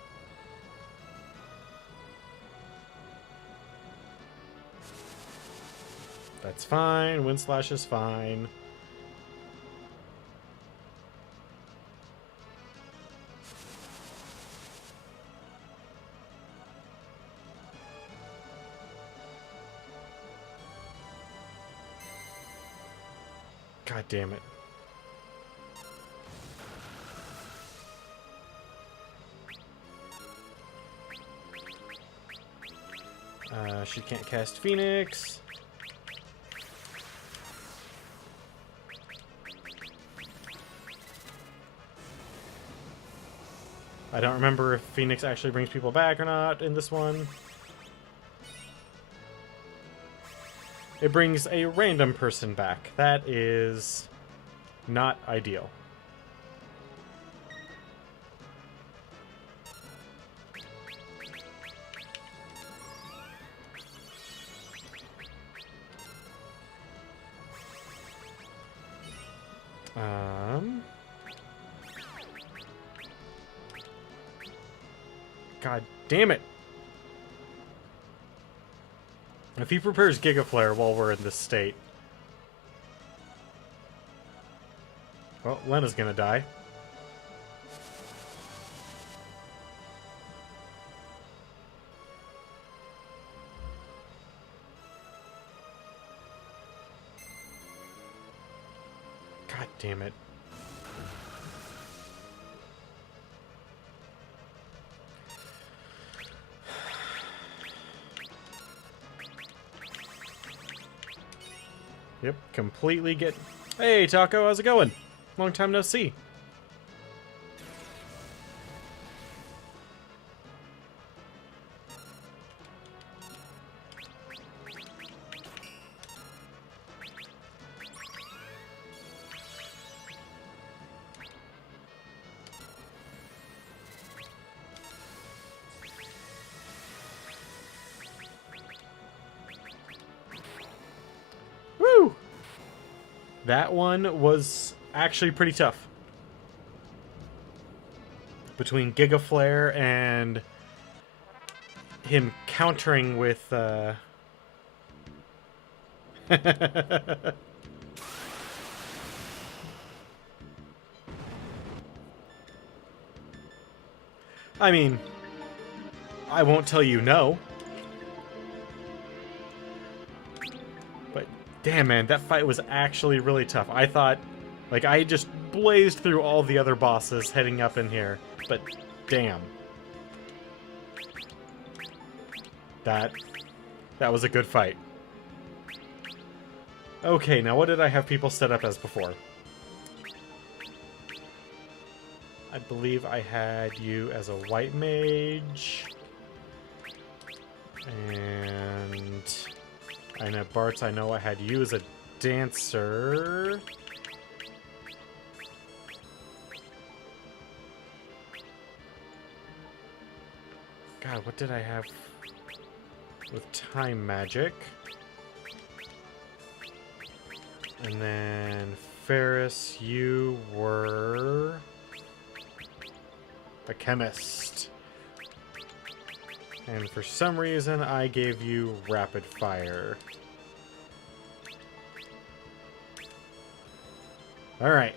That's fine. Wind Slash is fine. God damn it. She can't cast Phoenix. I don't remember if Phoenix actually brings people back or not in this one. It brings a random person back. That is not ideal. God damn it. If he prepares Giga Flare while we're in this state. Well, Lena's gonna die. God damn it. Yep, completely get... Hey, Taco, how's it going? Long time no see. Woo! That one was actually pretty tough. Between Giga Flare and him countering with I mean, I won't tell you no. Damn, man, that fight was actually really tough. I thought, like, I just blazed through all the other bosses heading up in here, but damn. That was a good fight. Okay, now what did I have people set up as before? I believe I had you as a white mage. And I know Bart's, I know I had you as a dancer. God, what did I have with time magic? And then Ferris, you were a chemist. And for some reason, I gave you rapid fire. Alright.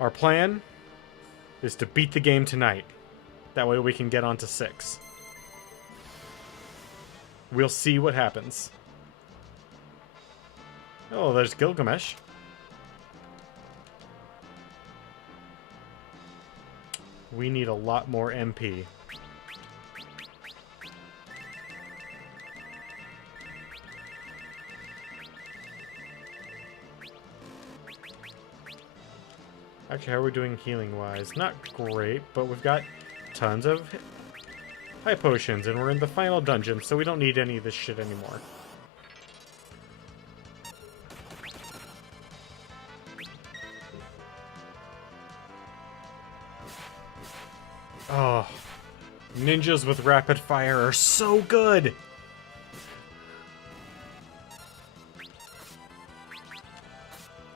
Our plan is to beat the game tonight. That way we can get on to 6. We'll see what happens. Oh, there's Gilgamesh. We need a lot more MP. Actually, how are we doing healing-wise? Not great, but we've got tons of high potions, and we're in the final dungeon, so we don't need any of this shit anymore. Oh, ninjas with rapid fire are so good!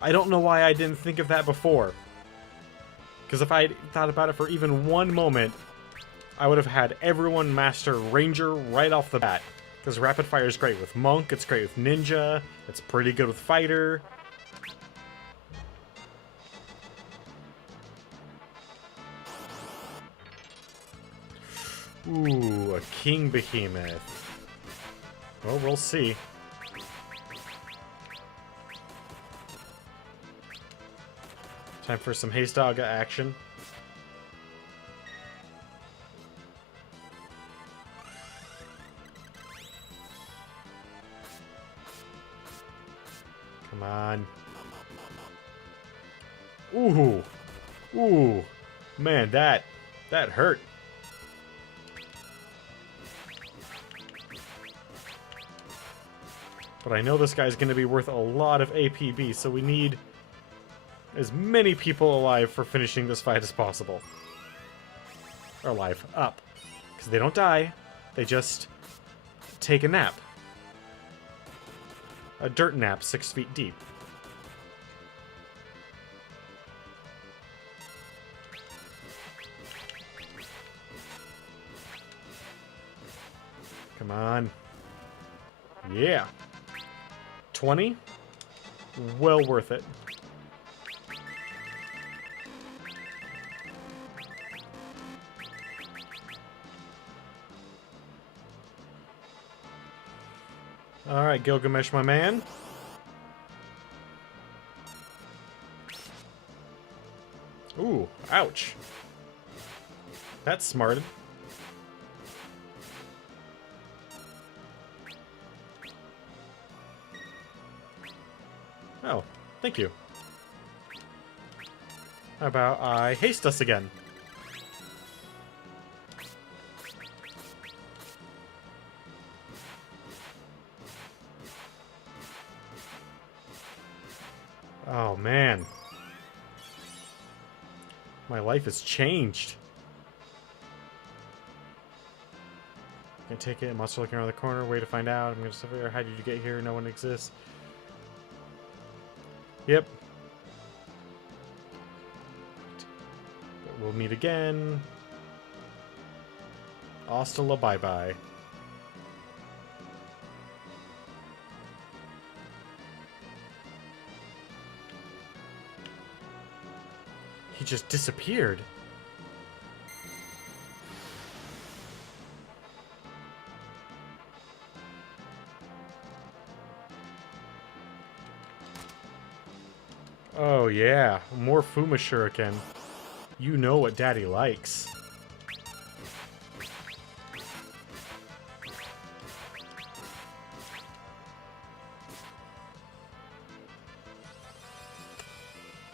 I don't know why I didn't think of that before. Because if I thought about it for even one moment, I would have had everyone master Ranger right off the bat. Because rapid fire is great with Monk, it's great with Ninja, it's pretty good with Fighter. Ooh, a King Behemoth. Well, we'll see. Time for some Haste Dog action. Come on. Ooh. Ooh. Man, that hurt. But I know this guy's going to be worth a lot of APB, so we need as many people alive for finishing this fight as possible. Or alive. Up. Because they don't die. They just take a nap. A dirt nap 6 feet deep. Come on. Yeah. 20? Well worth it. Alright, Gilgamesh, my man. Ooh, ouch. That's smarted. Oh, thank you. How about I haste us again? Oh, man. My life has changed. Can't take it. Monster looking around the corner. Way to find out. I'm going to figure out how did you get here? No one exists. Yep. We'll meet again. Hasta la bye-bye. He just disappeared. Oh yeah, more Fuma Shuriken. You know what Daddy likes.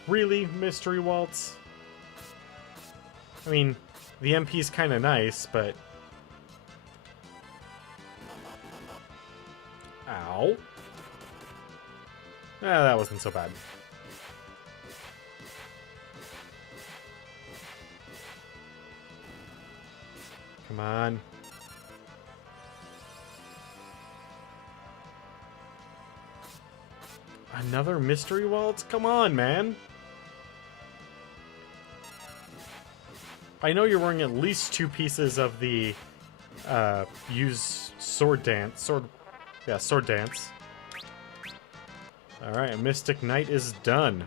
Really, Mystery Waltz? I mean, the MP's kind of nice, but... Ow. Ah, that wasn't so bad. Come on. Another Mystery Waltz? Come on, man. I know you're wearing at least 2 pieces of the use sword dance. Sword dance. Alright, Mystic Knight is done.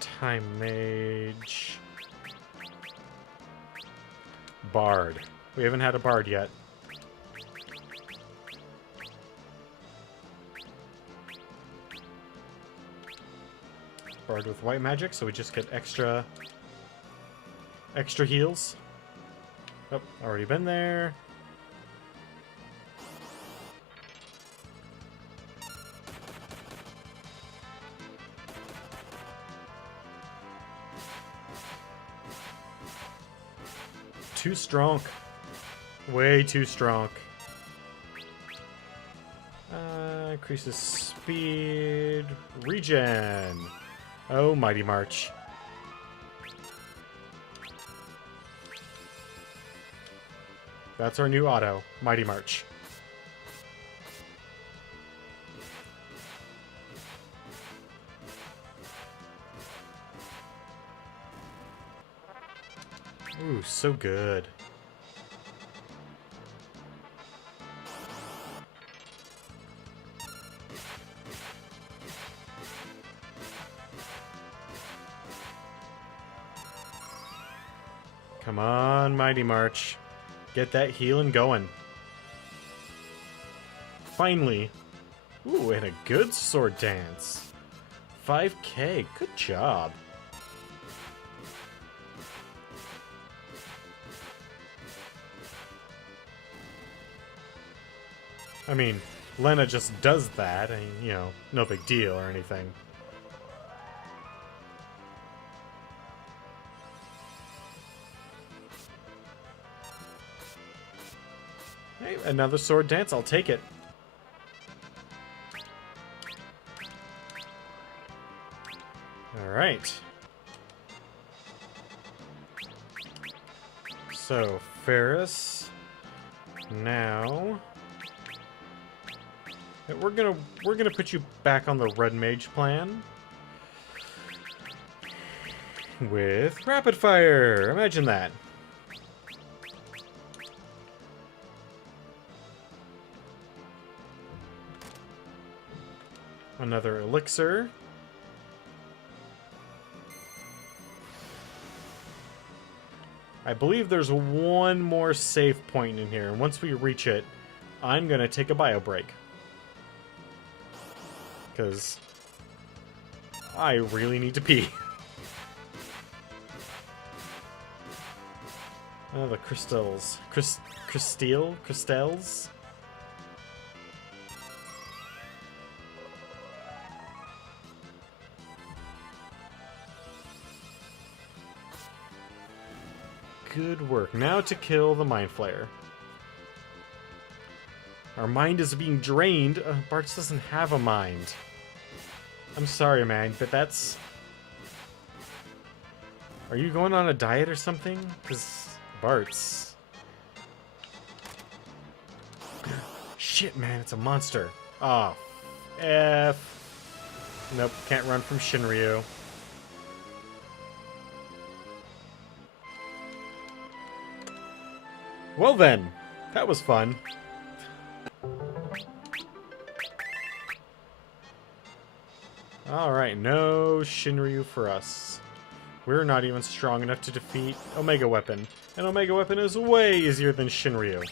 Time Mage. Bard. We haven't had a Bard yet. Bard with white magic, so we just get extra heals. Oh, already been there. Too strong. Way too strong. Increases speed. Regen. Oh, Mighty March. That's our new auto. Mighty March. Ooh, so good. Come on, Mighty March. Get that healing going. Finally. Ooh, and a good sword dance. 5K. Good job. I mean, Lena just does that, and, you know, no big deal or anything. Hey, another sword dance, I'll take it. Alright. So, Ferris. Now... We're gonna put you back on the Red Mage plan. With Rapid Fire! Imagine that. Another elixir. I believe there's one more save point in here, and once we reach it, I'm gonna take a bio break. Because I really need to pee. Oh, the crystals. Crystals? Good work. Now to kill the Mind Flayer. Our mind is being drained. Bartz doesn't have a mind. I'm sorry, man, but that's... Are you going on a diet or something? Because Bartz... Shit, man, it's a monster. Oh, F. Nope, can't run from Shinryu. Well then, that was fun. Alright, no Shinryu for us. we're not even strong enough to defeat Omega Weapon. And Omega Weapon is way easier than Shinryu.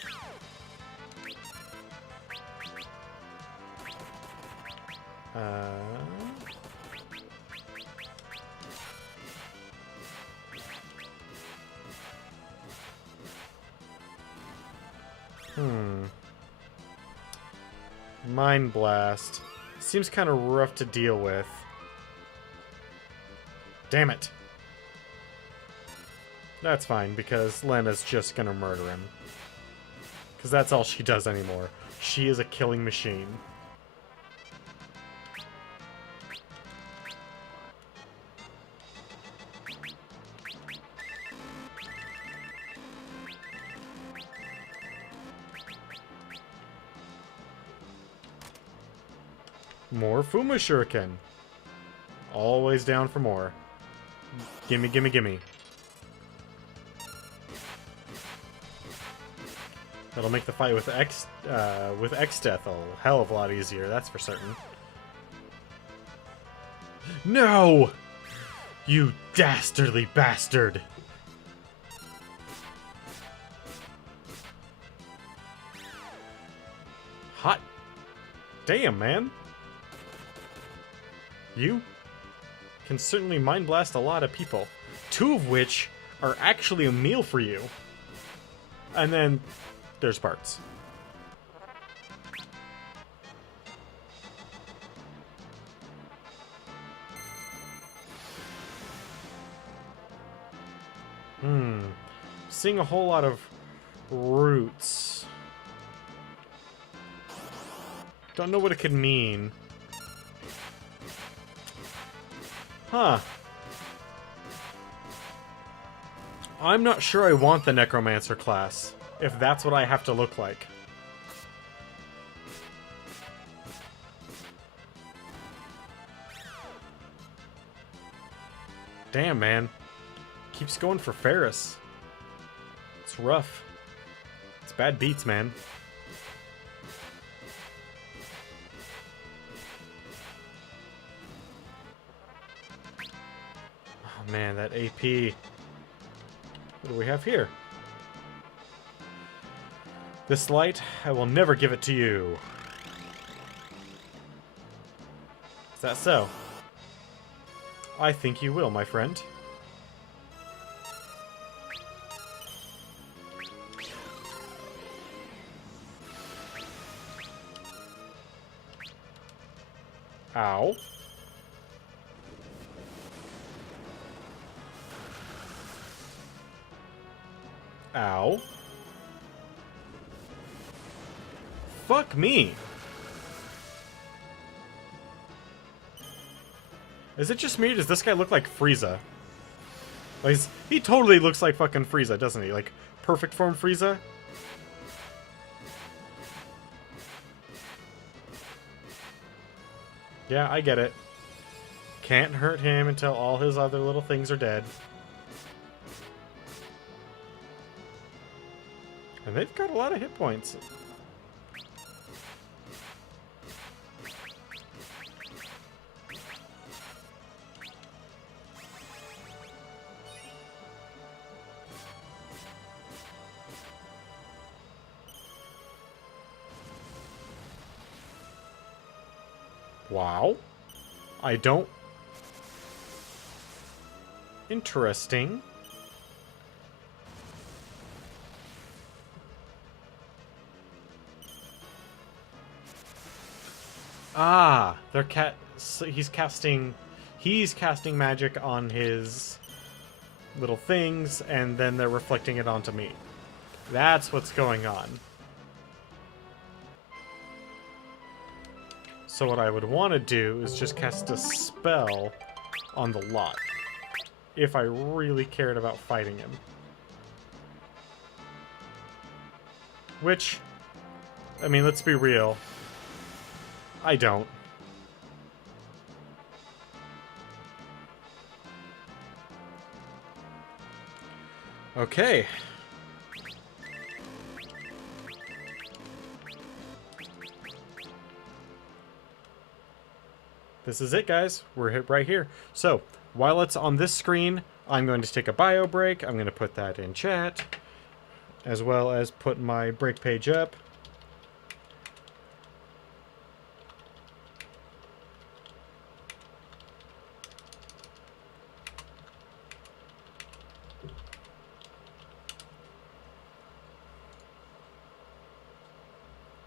Mind Blast. Seems kind of rough to deal with. Damn it. That's fine, because Lena's just gonna murder him. Because that's all she does anymore. She is a killing machine. More Fuma Shuriken. Always down for more. Gimme, gimme, gimme. That'll make the fight with X-Death a hell of a lot easier, that's for certain. No! You dastardly bastard! Hot damn, man. You can certainly Mind Blast a lot of people. 2 of which are actually a meal for you. And then there's parts. Seeing a whole lot of roots. Don't know what it could mean. Huh. I'm not sure I want the Necromancer class, if that's what I have to look like. Damn, man. Keeps going for Ferris. It's rough. It's bad beats, man. Oh, man, that AP. What do we have here? This light, I will never give it to you. Is that so? I think you will, my friend. Ow. Ow. Fuck me. Is it just me, or does this guy look like Frieza? Like, he totally looks like fucking Frieza, doesn't he? Like, perfect form Frieza? Yeah, I get it. Can't hurt him until all his other little things are dead. And they've got a lot of hit points. Wow. I don't... Interesting. Ah, they're he's casting magic on his little things, and then they're reflecting it onto me. That's what's going on. So what I would want to do is just cast a spell on the lot, if I really cared about fighting him. Which, I mean, let's be real, I don't. Okay. This is it, guys. We're right here. So, while it's on this screen, I'm going to take a bio break. I'm going to put that in chat, as well as put my break page up.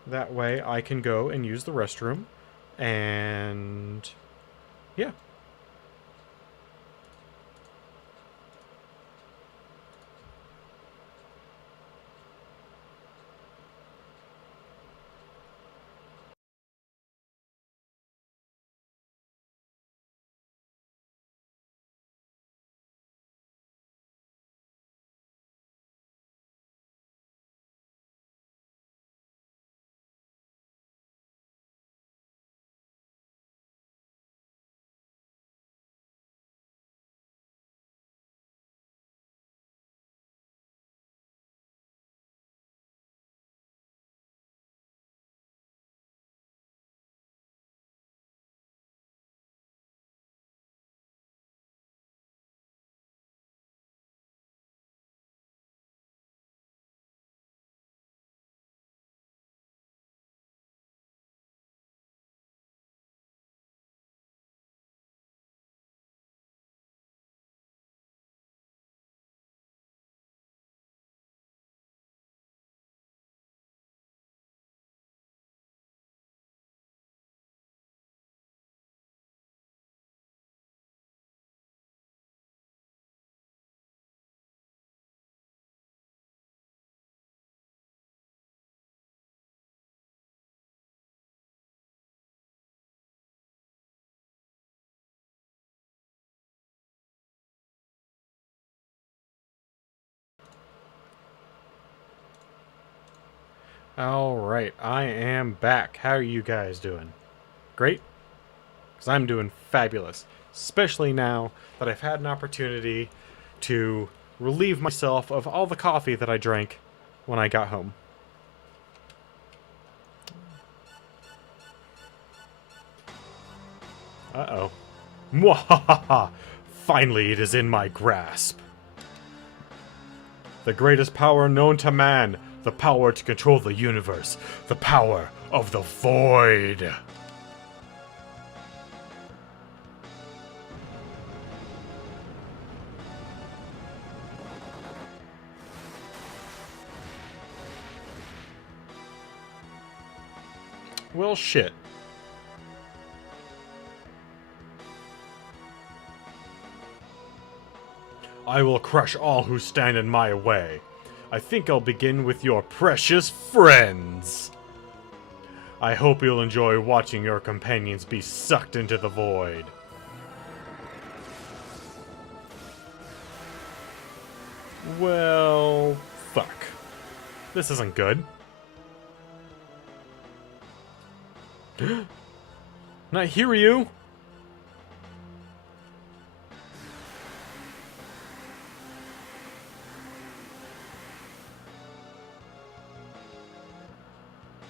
That way I can go and use the restroom. And yeah. Alright, I am back. How are you guys doing? Great? Because I'm doing fabulous. Especially now that I've had an opportunity to relieve myself of all the coffee that I drank when I got home. Uh-oh. Mwahaha! Finally it is in my grasp. The greatest power known to man. The power to control the universe. The power of the void. Well, shit. I will crush all who stand in my way. I think I'll begin with your precious friends. I hope you'll enjoy watching your companions be sucked into the void. Well, fuck. This isn't good. Not hear you.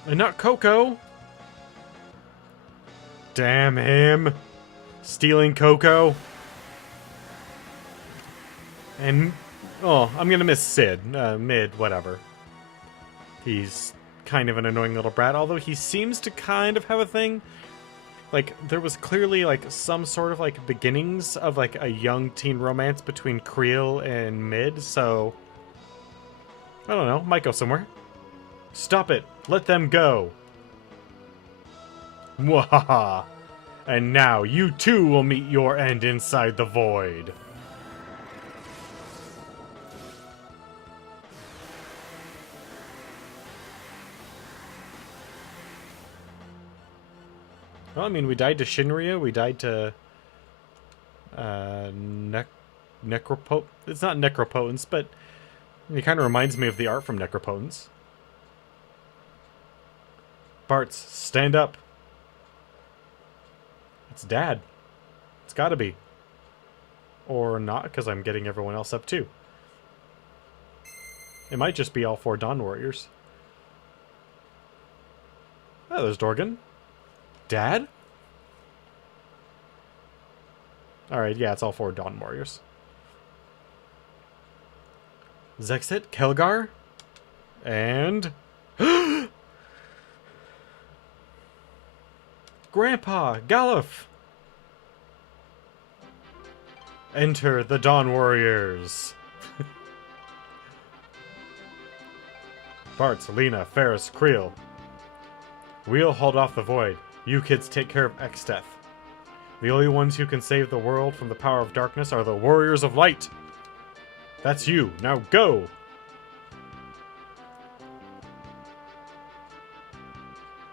And not Coco. Damn him. Stealing Coco. And, oh, I'm gonna miss Sid. Mid, whatever. He's kind of an annoying little brat, although he seems to kind of have a thing. Like, there was clearly, like, some sort of, like, beginnings of, like, a young teen romance between Creel and Mid, so... I don't know, might go somewhere. Stop it! Let them go! Mwahaha! And now you too will meet your end inside the void. Well, I mean, we died to Shinryu, we died to... Necropo... It's not Necropotence, but... It kind of reminds me of the art from Necropotence. Bartz, stand up. It's Dad. It's gotta be. Or not, because I'm getting everyone else up too. It might just be all 4 Dawn Warriors. Oh, there's Dorgan. Dad? Alright, yeah, it's all 4 Dawn Warriors. Zexit, Kelgar, and Grandpa Galuf. Enter the Dawn Warriors. Bart, Lena, Ferris, Creel. We'll hold off the void. You kids take care of Exdeath. The only ones who can save the world from the power of darkness are the Warriors of Light. That's you. Now go!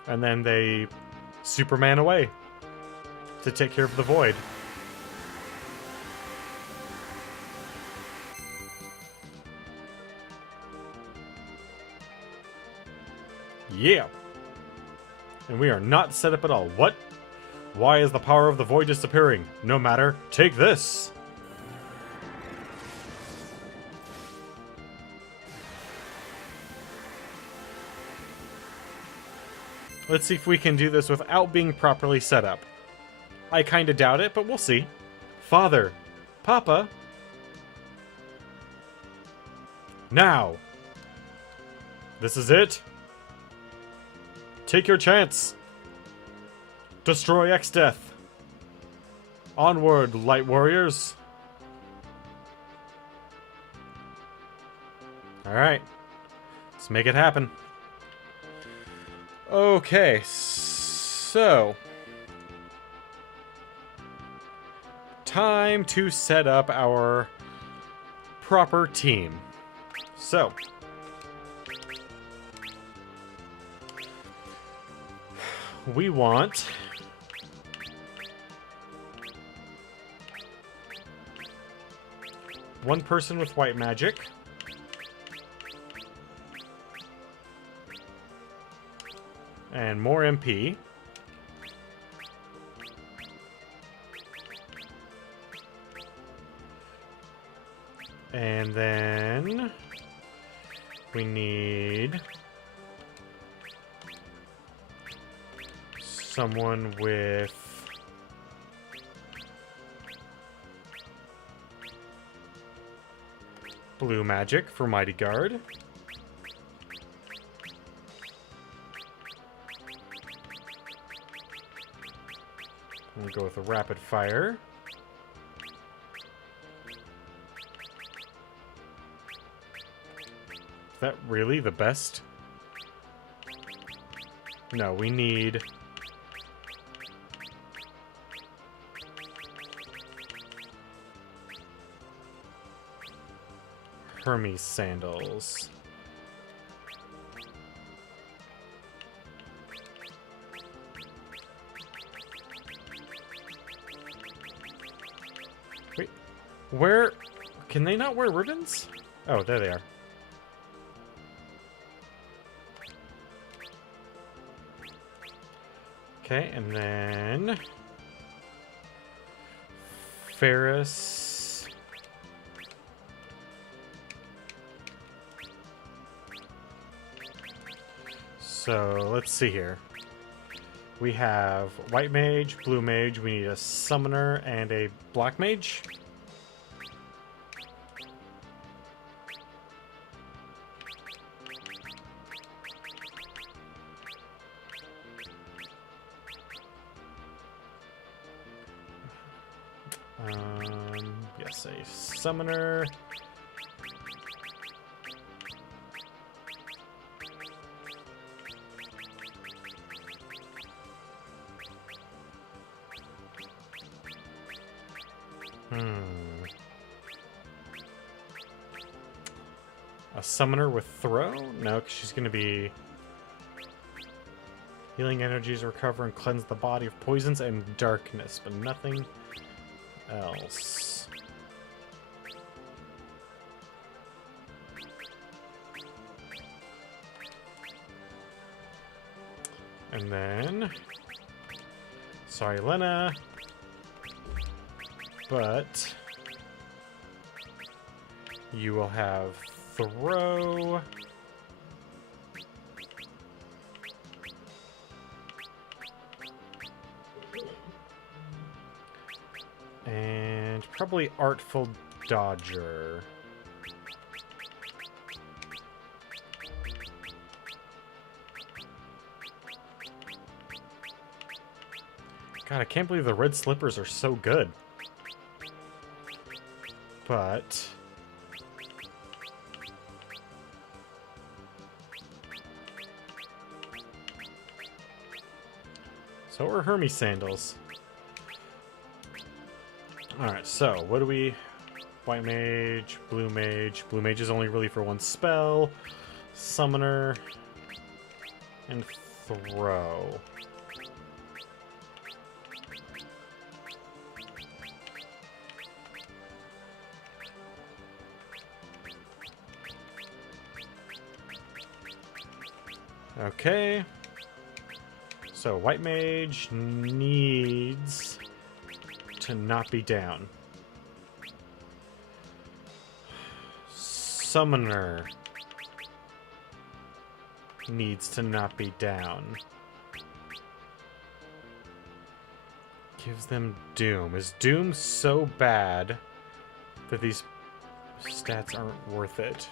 And then they Superman away to take care of the void. Yeah! And we are not set up at all. What? Why is the power of the void disappearing? No matter. Take this! Let's see if we can do this without being properly set up. I kinda doubt it, but we'll see. Father. Papa. Now. This is it. Take your chance. Destroy Exdeath. Onward, Light Warriors. Alright. Let's make it happen. Okay, so... time to set up our proper team. So... we want... one person with white magic. And more MP. And then... we need... someone with... blue magic for Mighty Guard. We'll go with a rapid fire. Is that really the best? No, we need... Hermes sandals. Wait, where... can they not wear ribbons? Oh, there they are. Okay, and then... Ferris... So, let's see here. We have white mage, blue mage, we need a summoner, and a black mage. Yes, a summoner. A summoner with throw? No, because she's going to be... healing energies, recover and cleanse the body of poisons and darkness, but nothing else. And then... sorry, Lena. But... you will have throw. And probably Artful Dodger. God, I can't believe the red slippers are so good. But... so are Hermes sandals. Alright, so what do we... White mage, blue mage. Blue mage is only really for one spell. Summoner. And throw. Okay. So, white mage needs to not be down. Summoner needs to not be down. Gives them Doom. Is Doom so bad that these stats aren't worth it?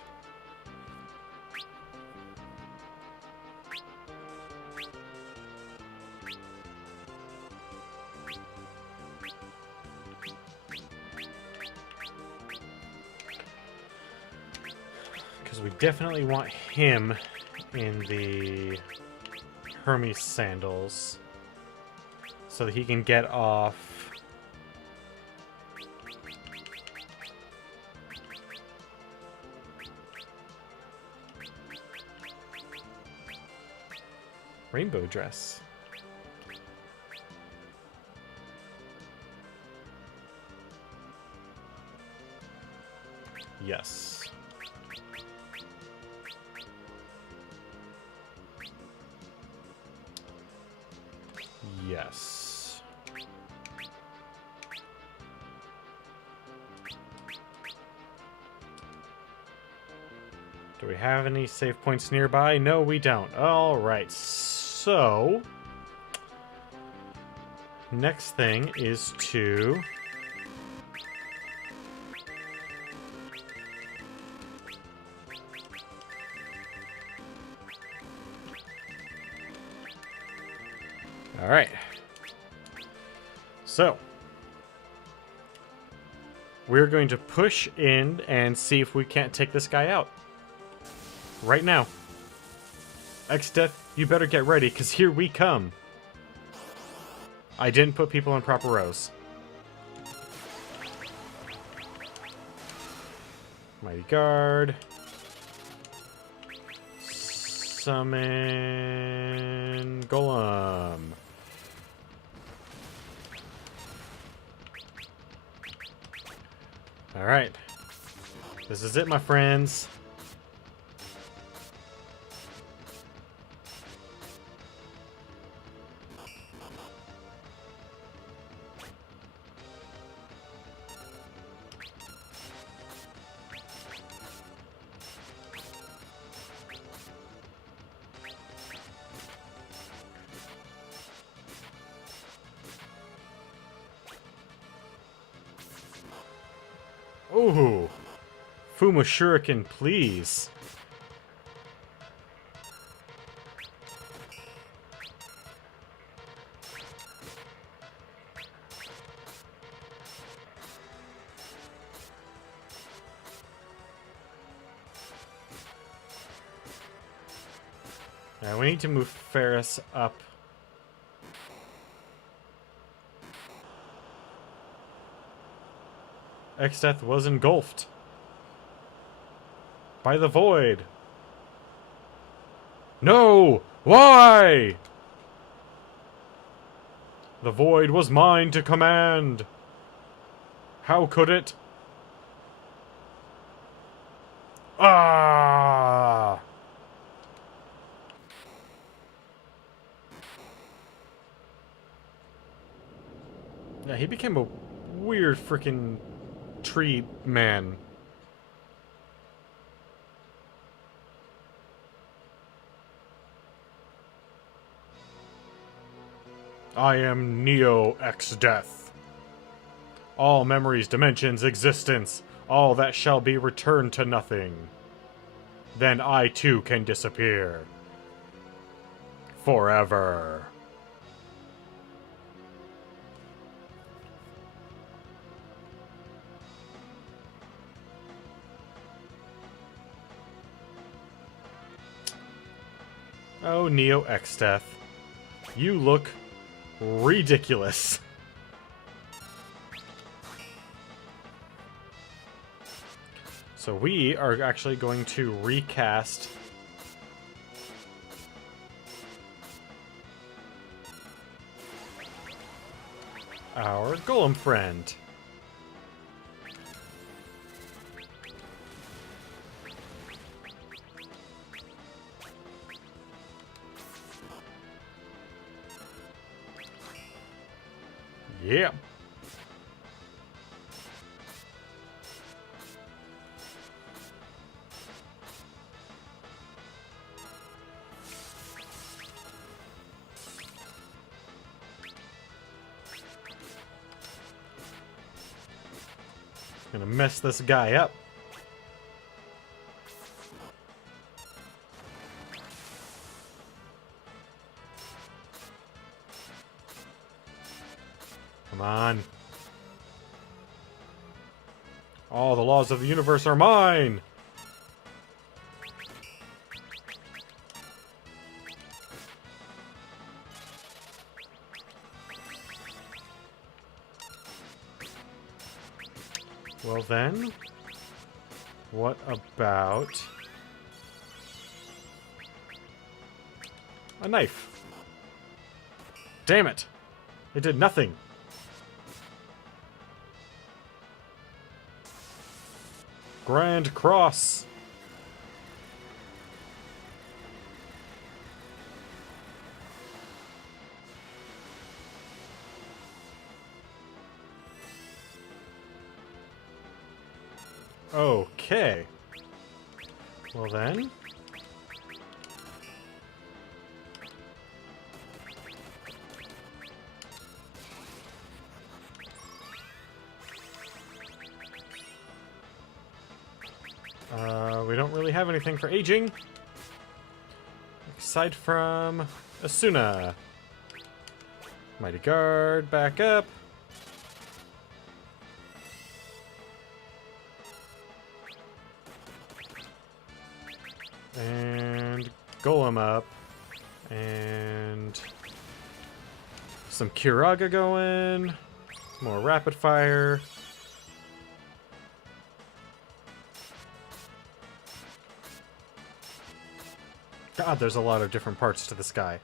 Because we definitely want him in the Hermes sandals so that he can get off rainbow dress. Yes. Yes. Do we have any save points nearby? No, we don't. Alright, so... next thing is to... Alright. So, we're going to push in and see if we can't take this guy out. Right now. X-Death, you better get ready, because here we come. I didn't put people in proper rows. Mighty Guard. Summon Golem. Alright. This is it, my friends. Ooh. Fuma Shuriken, please. We need to move Ferris up. X-Death was engulfed by the void. No! Why? The void was mine to command. How could it? Ah! Yeah, he became a weird freaking tree man. I am Neo X-Death. All memories, dimensions, existence, all that shall be returned to nothing. Then I too can disappear. Forever. Oh, Neo X-Death. You look ridiculous. So we are actually going to recast our Golem friend. Yeah. Gonna mess this guy up. Come on. All the laws of the universe are mine! Well then, what about a knife? Damn it! It did nothing. Grand Cross. Okay. Well then. We don't really have anything for aging. Aside from Asuna. Mighty Guard, back up. And Golem up. And some Kiraga going. More rapid fire. God, there's a lot of different parts to this guy.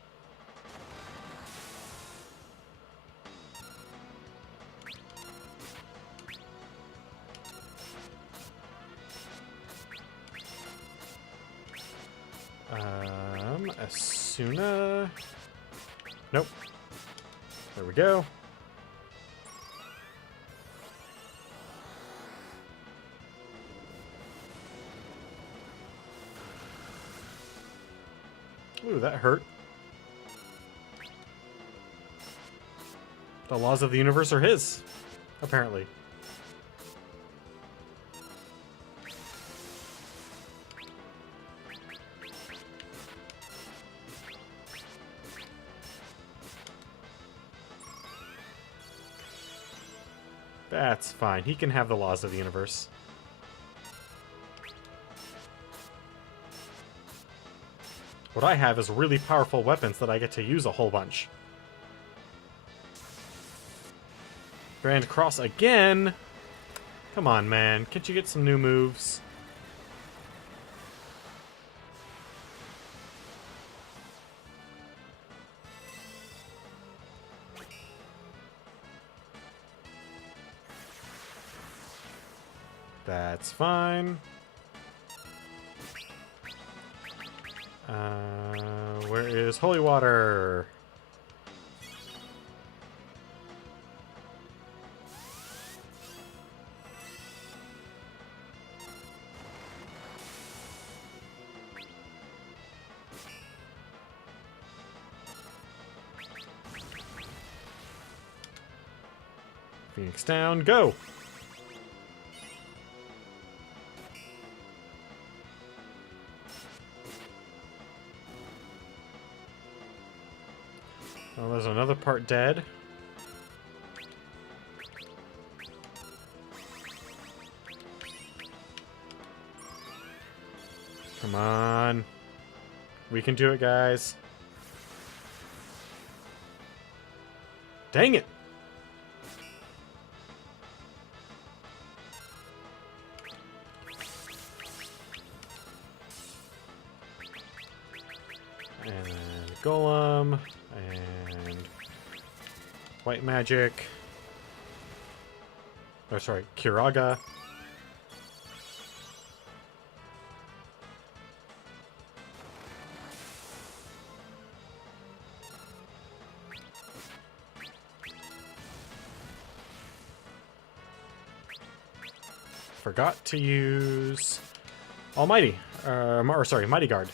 Asuna. Nope. There we go. Ooh, that hurt. The laws of the universe are his, apparently. That's fine. He can have the laws of the universe. What I have is really powerful weapons that I get to use a whole bunch. Grand Cross again? Come on, man. Can't you get some new moves? That's fine. Where is holy water? Phoenix down, go! Oh, there's another part dead. Come on. We can do it, guys. Dang it! And Golem. And White Magic. Oh, sorry, Kiraga. Forgot to use Almighty, or sorry, Mighty Guard.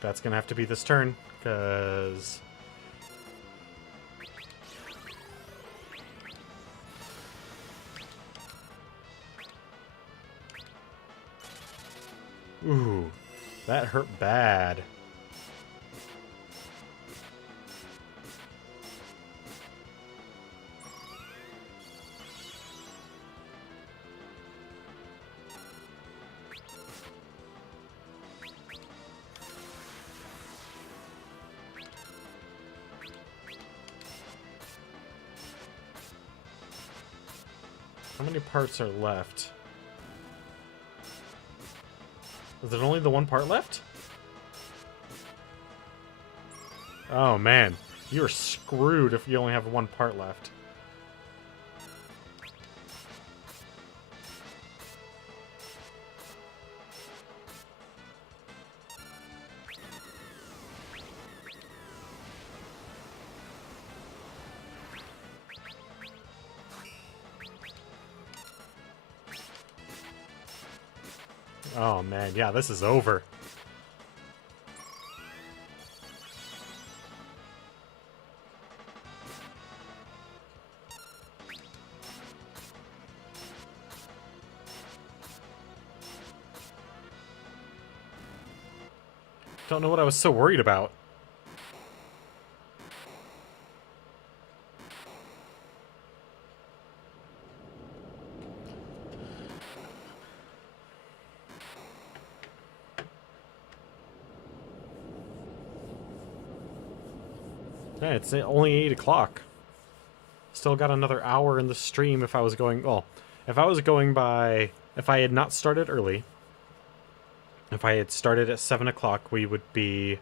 That's gonna have to be this turn, because... Ooh, that hurt bad. How many parts are left? Is it only the one part left? Oh man, you're screwed if you only have one part left. Oh man, yeah, this is over. Don't know what I was so worried about. Yeah, it's only 8 o'clock. Still got another hour in the stream if I was going... Well, if I was going by... If I had not started early, if I had started at 7 o'clock, we would be...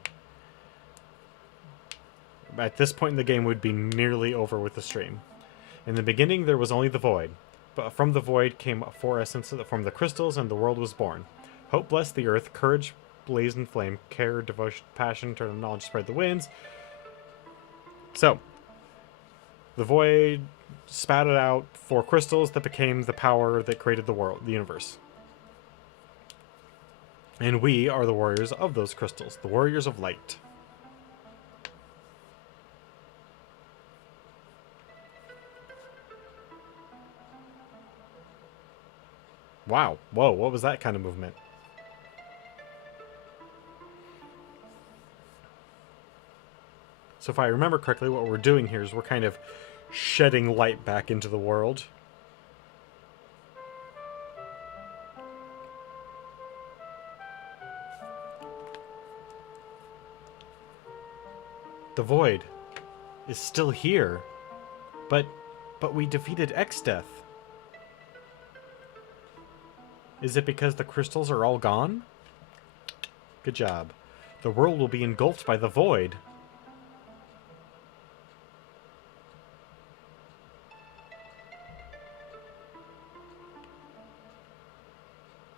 At this point in the game, we'd be nearly over with the stream. In the beginning, there was only the Void. But from the Void came 4 essences that formed the crystals, and the world was born. Hope blessed the earth, courage blazed in flame, care, devotion, passion, turn of knowledge spread the winds. So, the Void spatted out 4 crystals that became the power that created the world, the universe. And we are the warriors of those crystals, the warriors of light. Wow. Whoa, what was that kind of movement? So if I remember correctly, what we're doing here is we're kind of shedding light back into the world. The Void is still here, but we defeated X-Death. Is it because the crystals are all gone? Good job. The world will be engulfed by the Void.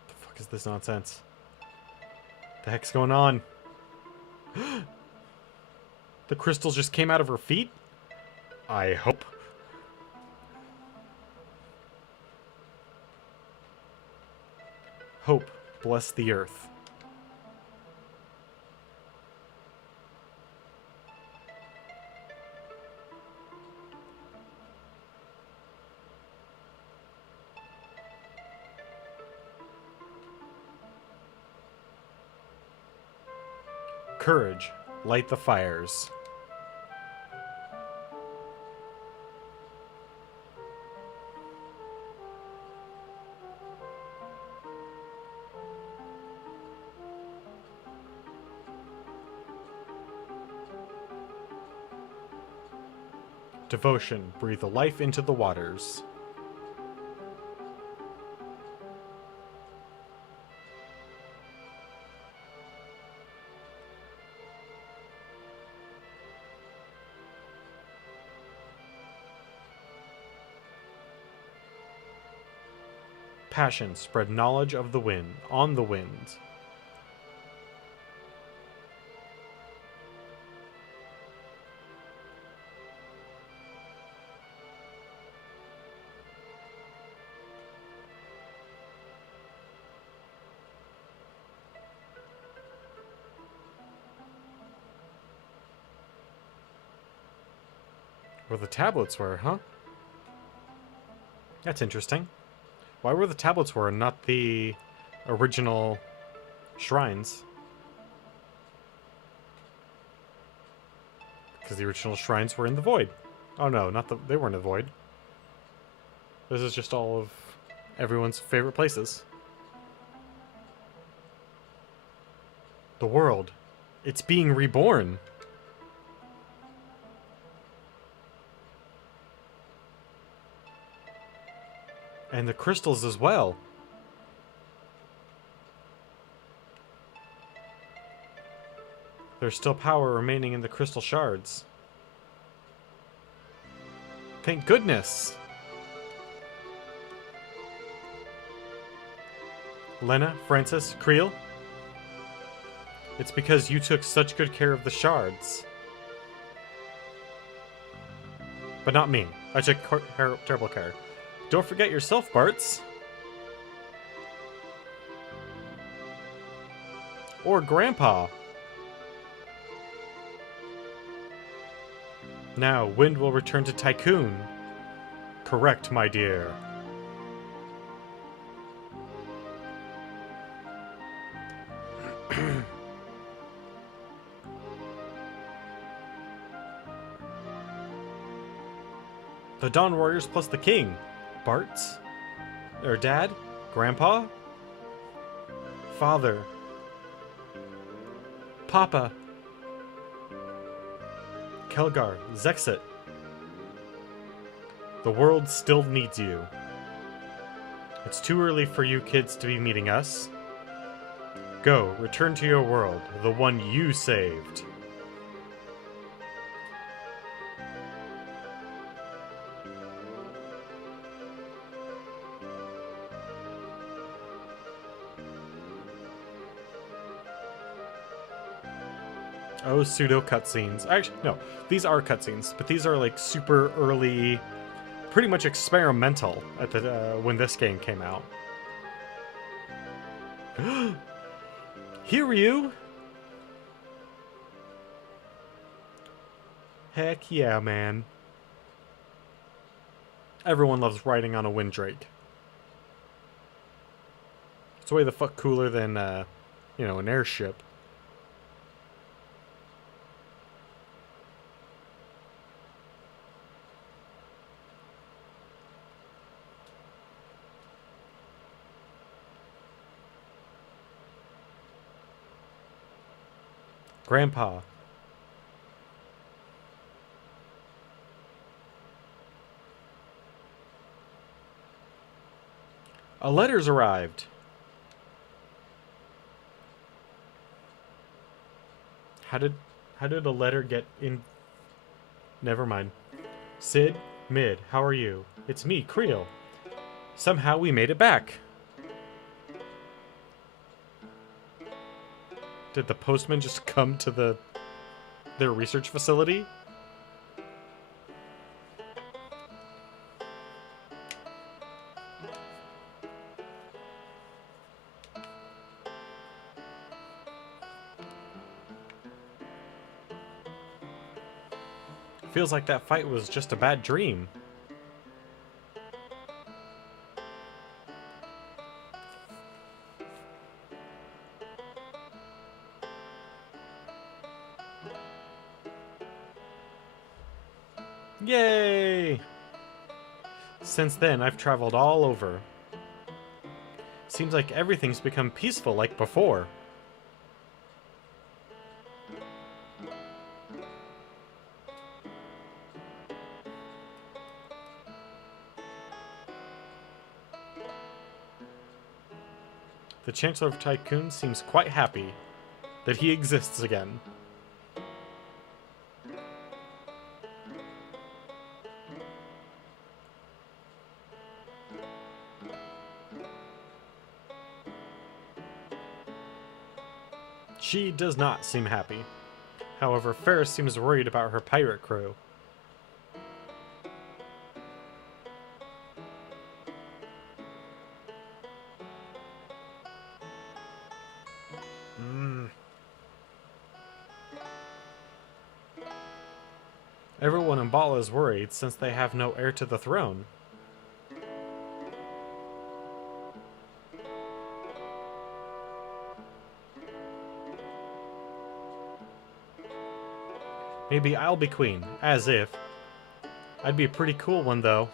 The fuck is this nonsense? The heck's going on? The crystals just came out of her feet? I hope. Hope bless the earth. Courage, light the fires. Devotion. Breathe the life into the waters. Passion. Spread knowledge of the wind. On the wind. Where the tablets were, huh? That's interesting. Why were the tablets were and not the original shrines? Because the original shrines were in the void. Oh no, they weren't in the void. This is just all of everyone's favorite places. The world. It's being reborn. And the crystals as well. There's still power remaining in the crystal shards. Thank goodness! Lena, Francis, Creel? It's because you took such good care of the shards. But not me. I took terrible care. Don't forget yourself, Bartz. Or Grandpa. Now, Wind will return to Tycoon. Correct, my dear. The Dawn Warriors plus the King. Bart's? Or Dad? Grandpa? Father? Papa? Kelgar? Zexit? The world still needs you. It's too early for you kids to be meeting us. Go, return to your world, the one you saved. Oh, pseudo cutscenes. Actually, no. These are cutscenes, but these are like super early, pretty much experimental at the when this game came out. Hiryu? Heck yeah, man. Everyone loves riding on a Windrake. It's way the fuck cooler than, you know, an airship. Grandpa. A letter's arrived. How did a letter get in? Never mind. Sid, Mid, how are you? It's me, Creel. Somehow we made it back. Did the postman just come to their research facility? Feels like that fight was just a bad dream. Yay! Since then, I've traveled all over. Seems like everything's become peaceful like before. The Chancellor of Tycoon seems quite happy that he exists again. She does not seem happy. However, Ferris seems worried about her pirate crew. Everyone in Bala is worried since they have no heir to the throne. Maybe I'll be queen, as if. I'd be a pretty cool one, though.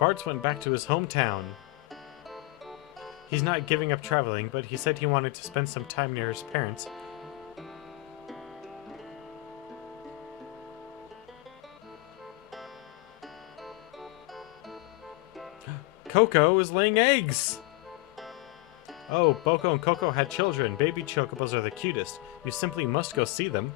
Bart's went back to his hometown. He's not giving up traveling, but he said he wanted to spend some time near his parents. Coco is laying eggs! Oh, Boko and Coco had children. Baby chocobos are the cutest. You simply must go see them.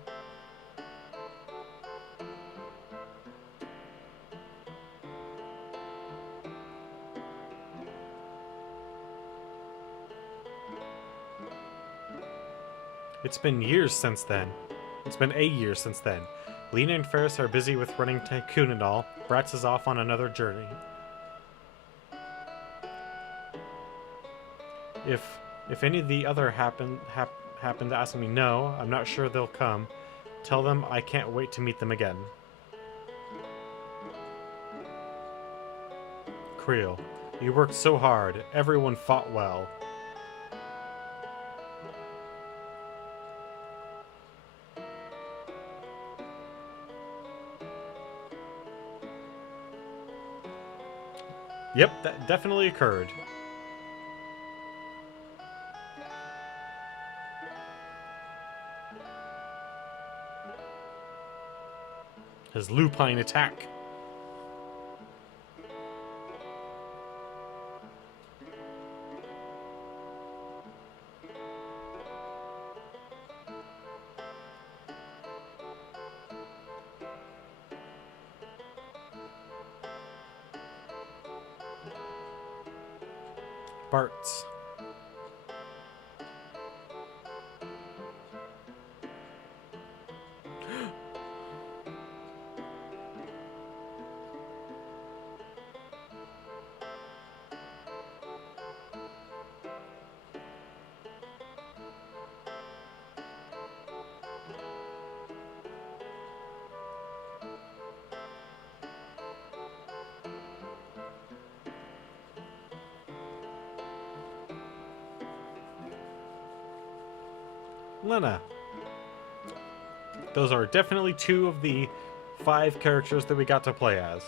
It's been years since then. It's been a year since then. Lena and Ferris are busy with running Tycoon and all. Bratz is off on another journey. If any of the other happen to ask me, no, I'm not sure they'll come. Tell them I can't wait to meet them again. Creel, you worked so hard. Everyone fought well. Yep, that definitely occurred. His lupine attack. Bart's. Lena. Those are definitely two of the 5 characters that we got to play as.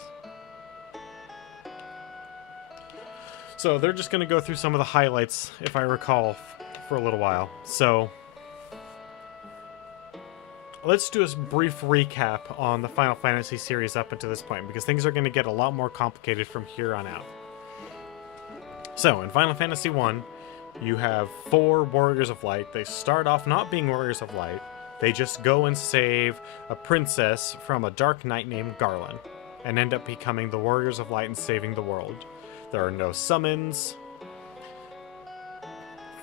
So they're just going to go through some of the highlights, if I recall, for a little while. So let's do a brief recap on the Final Fantasy series up until this point, because things are going to get a lot more complicated from here on out. So in Final Fantasy 1, you have 4 Warriors of Light. They start off not being Warriors of Light. They just go and save a princess from a dark knight named Garland, and end up becoming the Warriors of Light and saving the world. There are no summons.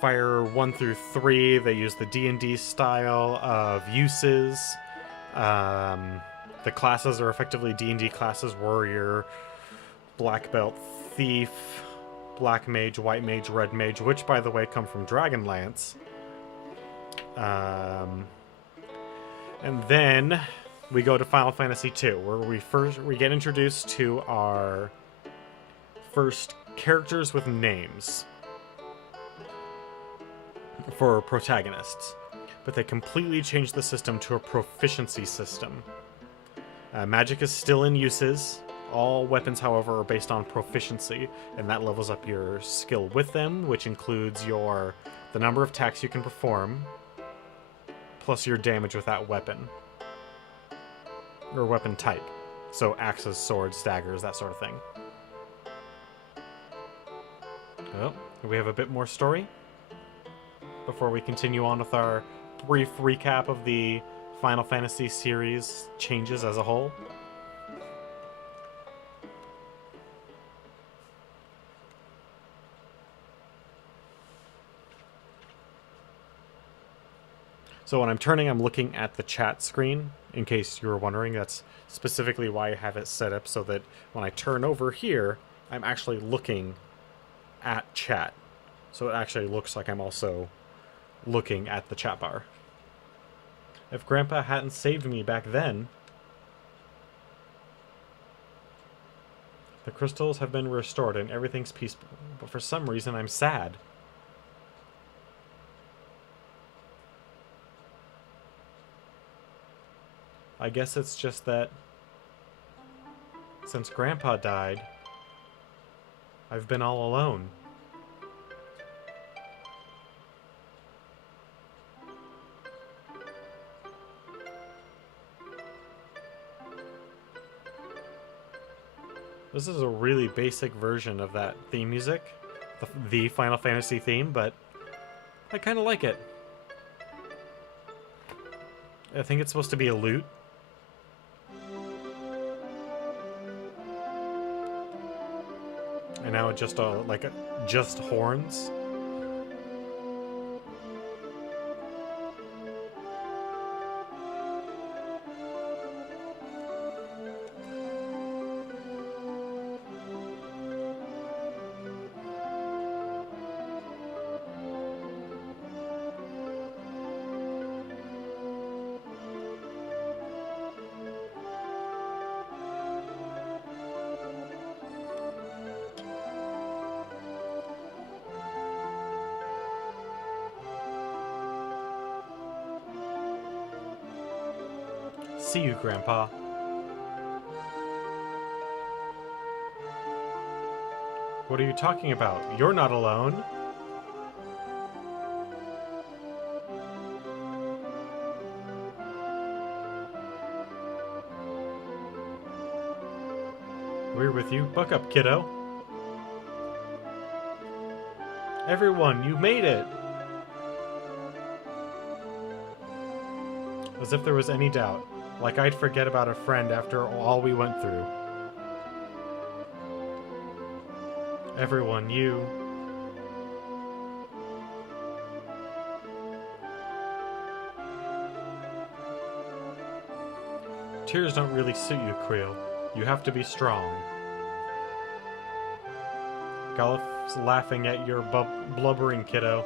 Fire 1 through 3, they use the D&D style of uses. The classes are effectively D&D classes: Warrior, Black Belt, Thief, Black Mage, White Mage, Red Mage, which, by the way, come from Dragonlance. And then we go to Final Fantasy II, where we get introduced to our first characters with names for protagonists. But they completely changed the system to a proficiency system. Magic is still in uses. All weapons, however, are based on proficiency, and that levels up your skill with them, which includes the number of attacks you can perform, plus your damage with that weapon, or weapon type. So axes, swords, daggers, that sort of thing. Oh, we have a bit more story before we continue on with our brief recap of the Final Fantasy series changes as a whole. So when I'm turning, I'm looking at the chat screen. In case you were wondering, that's specifically why I have it set up, so that when I turn over here, I'm actually looking at chat. So it actually looks like I'm also looking at the chat bar. If Grandpa hadn't saved me back then, the crystals have been restored and everything's peaceful. But for some reason, I'm sad. I guess it's just that since Grandpa died, I've been all alone. This is a really basic version of that theme music, the Final Fantasy theme, but I kind of like it. I think it's supposed to be a lute. And now just just horns. See you, Grandpa. What are you talking about? You're not alone. We're with you. Buck up, kiddo. Everyone, you made it! As if there was any doubt. Like I'd forget about a friend after all we went through. Everyone, you... Tears don't really suit you, Creel. You have to be strong. Galif's laughing at your blubbering, kiddo.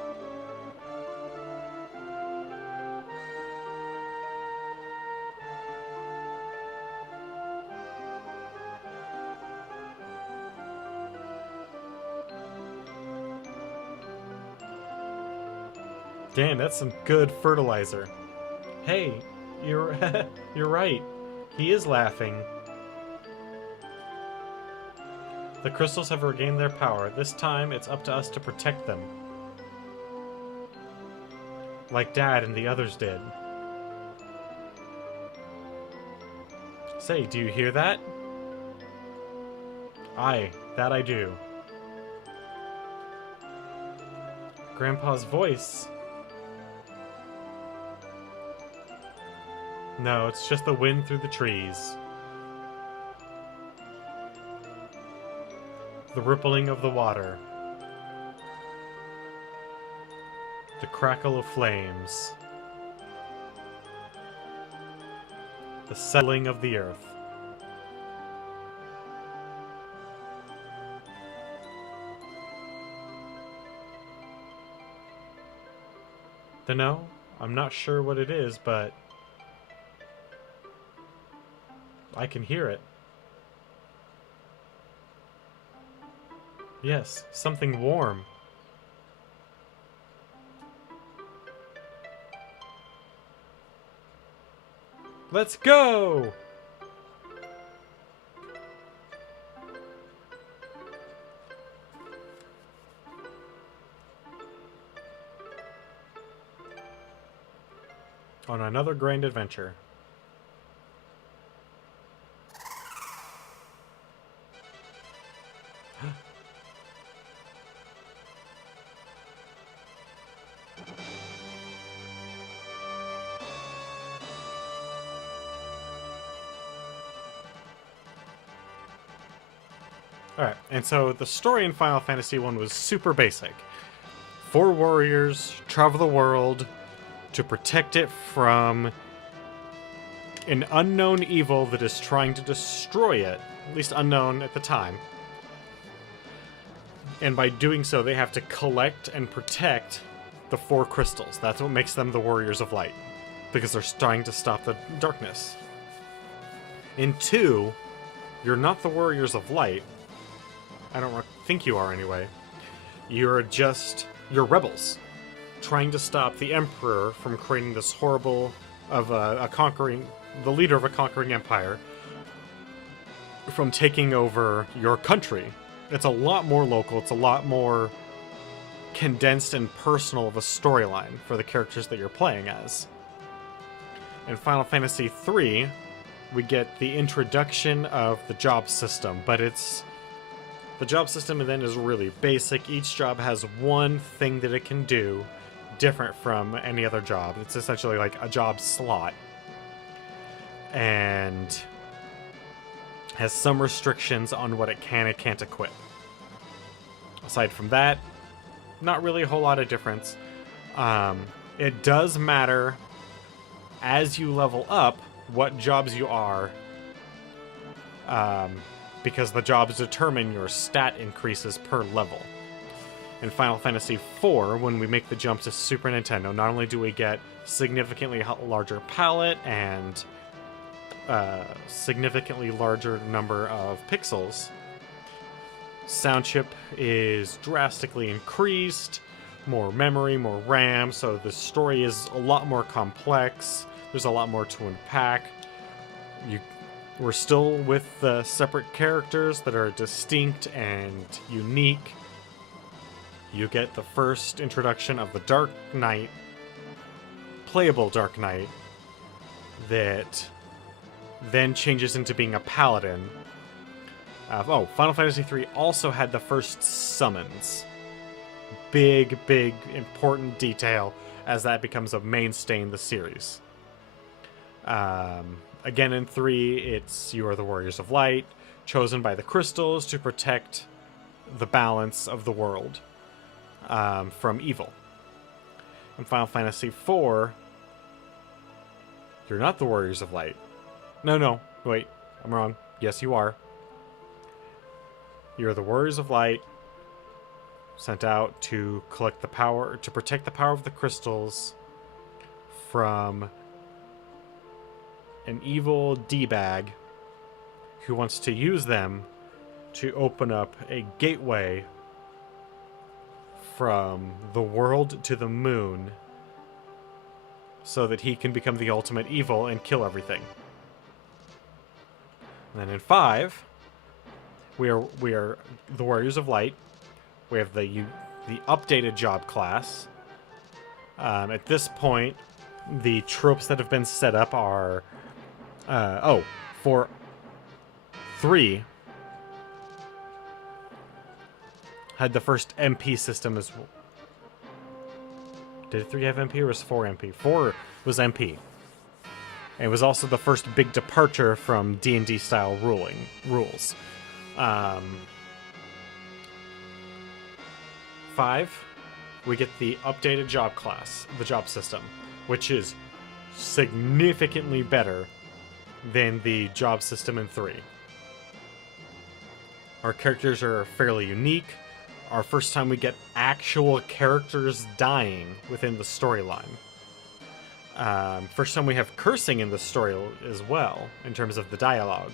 Damn, that's some good fertilizer. Hey, you're you're right. He is laughing. The crystals have regained their power. This time, it's up to us to protect them. Like Dad and the others did. Say, do you hear that? Aye, that I do. Grandpa's voice. No, it's just the wind through the trees. The rippling of the water. The crackle of flames. The settling of the earth. Dunno, I'm not sure what it is, but I can hear it. Yes, something warm. Let's go! On another grand adventure. Alright, and so the story in Final Fantasy 1 was super basic. 4 warriors travel the world to protect it from an unknown evil that is trying to destroy it, at least unknown at the time. And by doing so, they have to collect and protect the 4 crystals. That's what makes them the Warriors of Light, because they're trying to stop the darkness. In 2, you're not the Warriors of Light. I don't think you are anyway. You're rebels, trying to stop the Emperor from creating this horrible the leader of a conquering empire, from taking over your country. It's a lot more local, it's a lot more condensed and personal of a storyline for the characters that you're playing as. In Final Fantasy III, we get the introduction of the job system, but the job system then is really basic. Each job has one thing that it can do different from any other job. It's essentially like a job slot. And has some restrictions on what it can and can't equip. Aside from that, not really a whole lot of difference. It does matter as you level up what jobs you are, because the jobs determine your stat increases per level. In Final Fantasy IV, when we make the jump to Super Nintendo, not only do we get significantly larger palette and significantly larger number of pixels, sound chip is drastically increased, more memory, more RAM, so the story is a lot more complex. There's a lot more to unpack. We're still with the separate characters that are distinct and unique. You get the first introduction of the Dark Knight, playable Dark Knight, that then changes into being a paladin. Final Fantasy III also had the first summons. Big, important detail as that becomes a mainstay in the series. Again, in 3, you are the Warriors of Light, chosen by the crystals to protect the balance of the world from evil. In Final Fantasy IV, you're not the Warriors of Light. No, wait, I'm wrong. Yes, you are. You're the Warriors of Light, sent out to collect the power, to protect the power of the crystals from an evil D-bag who wants to use them to open up a gateway from the world to the moon so that he can become the ultimate evil and kill everything. And then in 5, we are the Warriors of Light. We have the updated job class. At this point, the tropes that have been set up are... for 3, had the first MP system as well. Did 3 have MP or was 4 MP? 4 was MP. And it was also the first big departure from D&D style rules. 5, we get the updated job class, the job system, which is significantly better than the job system in 3. Our characters are fairly unique. Our first time we get actual characters dying within the storyline. First time we have cursing in the story as well, in terms of the dialogue.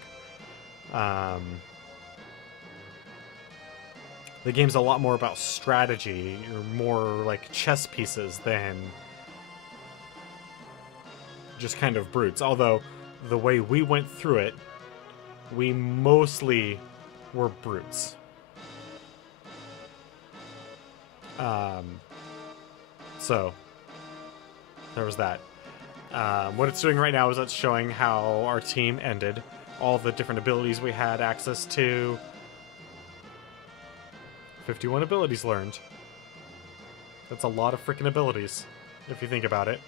The game's a lot more about strategy, or more like chess pieces than just kind of brutes. Although, the way we went through it, we mostly were brutes. So, there was that. What it's doing right now is it's showing how our team ended, all the different abilities we had access to, 51 abilities learned. That's a lot of freaking abilities, if you think about it.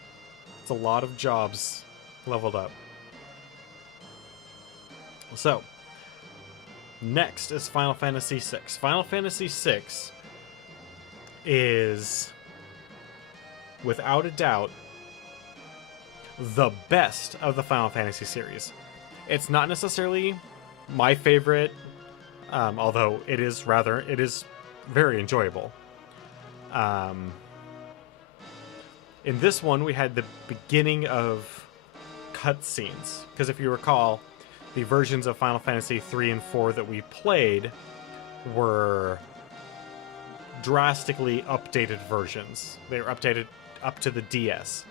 It's a lot of jobs leveled up. So, next is Final Fantasy VI. Final Fantasy VI is, without a doubt, the best of the Final Fantasy series. It's not necessarily my favorite, although it is very enjoyable. In this one, we had the beginning of cutscenes, because if you recall, the versions of Final Fantasy 3 and 4 that we played were drastically updated versions. They were updated up to the DS.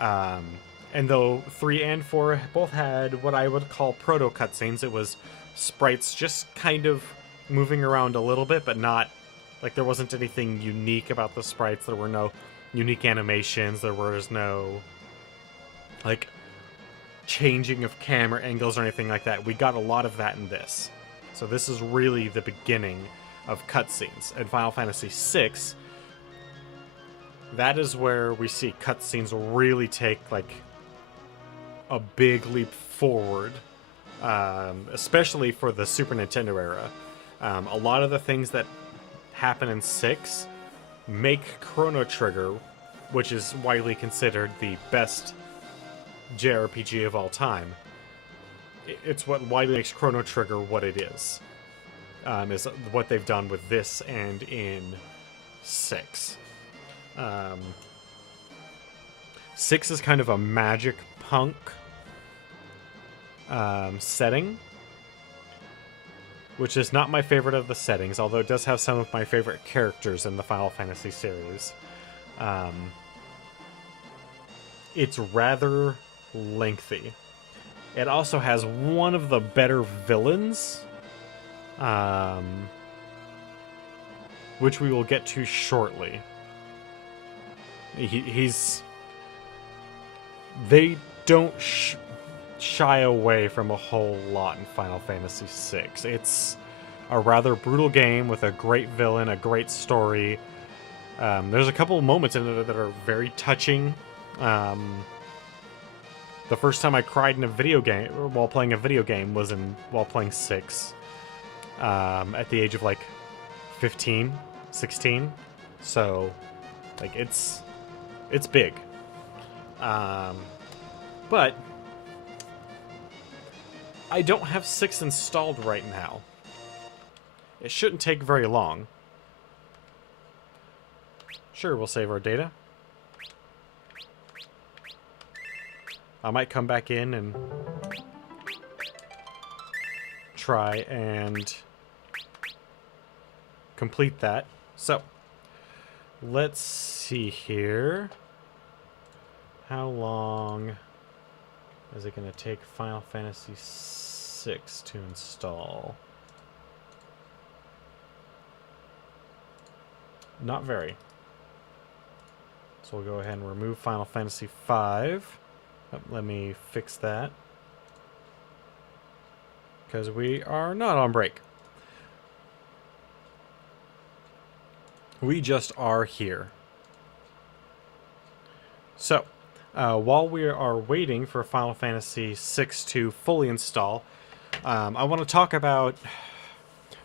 And though 3 and 4 both had what I would call proto cutscenes, it was sprites just kind of moving around a little bit, but not, like, there wasn't anything unique about the sprites. There were no unique animations. There was no, like, changing of camera angles or anything like that. We got a lot of that in this. So this is really the beginning of cutscenes. And Final Fantasy VI, that is where we see cutscenes really take, like, a big leap forward, especially for the Super Nintendo era. A lot of the things that happen in 6 make Chrono Trigger, which is widely considered the best JRPG of all time. It's what widely makes Chrono Trigger what it is what they've done with this and in 6. 6 is kind of a magic punk setting, which is not my favorite of the settings, although it does have some of my favorite characters in the Final Fantasy series. It's rather lengthy. It also has one of the better villains, which we will get to shortly. They don't shy away from a whole lot in Final Fantasy VI. It's a rather brutal game with a great villain, a great story. There's a couple of moments in it that are very touching. The first time I cried in a video game while playing a video game was while playing 6, at the age of like 15, 16. So, like, it's big. But I don't have 6 installed right now. It shouldn't take very long. Sure, we'll save our data. I might come back in and try and complete that. So, let's see here. How long is it going to take Final Fantasy VI to install? Not very. So we'll go ahead and remove Final Fantasy V. Oh, let me fix that, because we are not on break. We just are here. So, while we are waiting for Final Fantasy VI to fully install, I want to talk about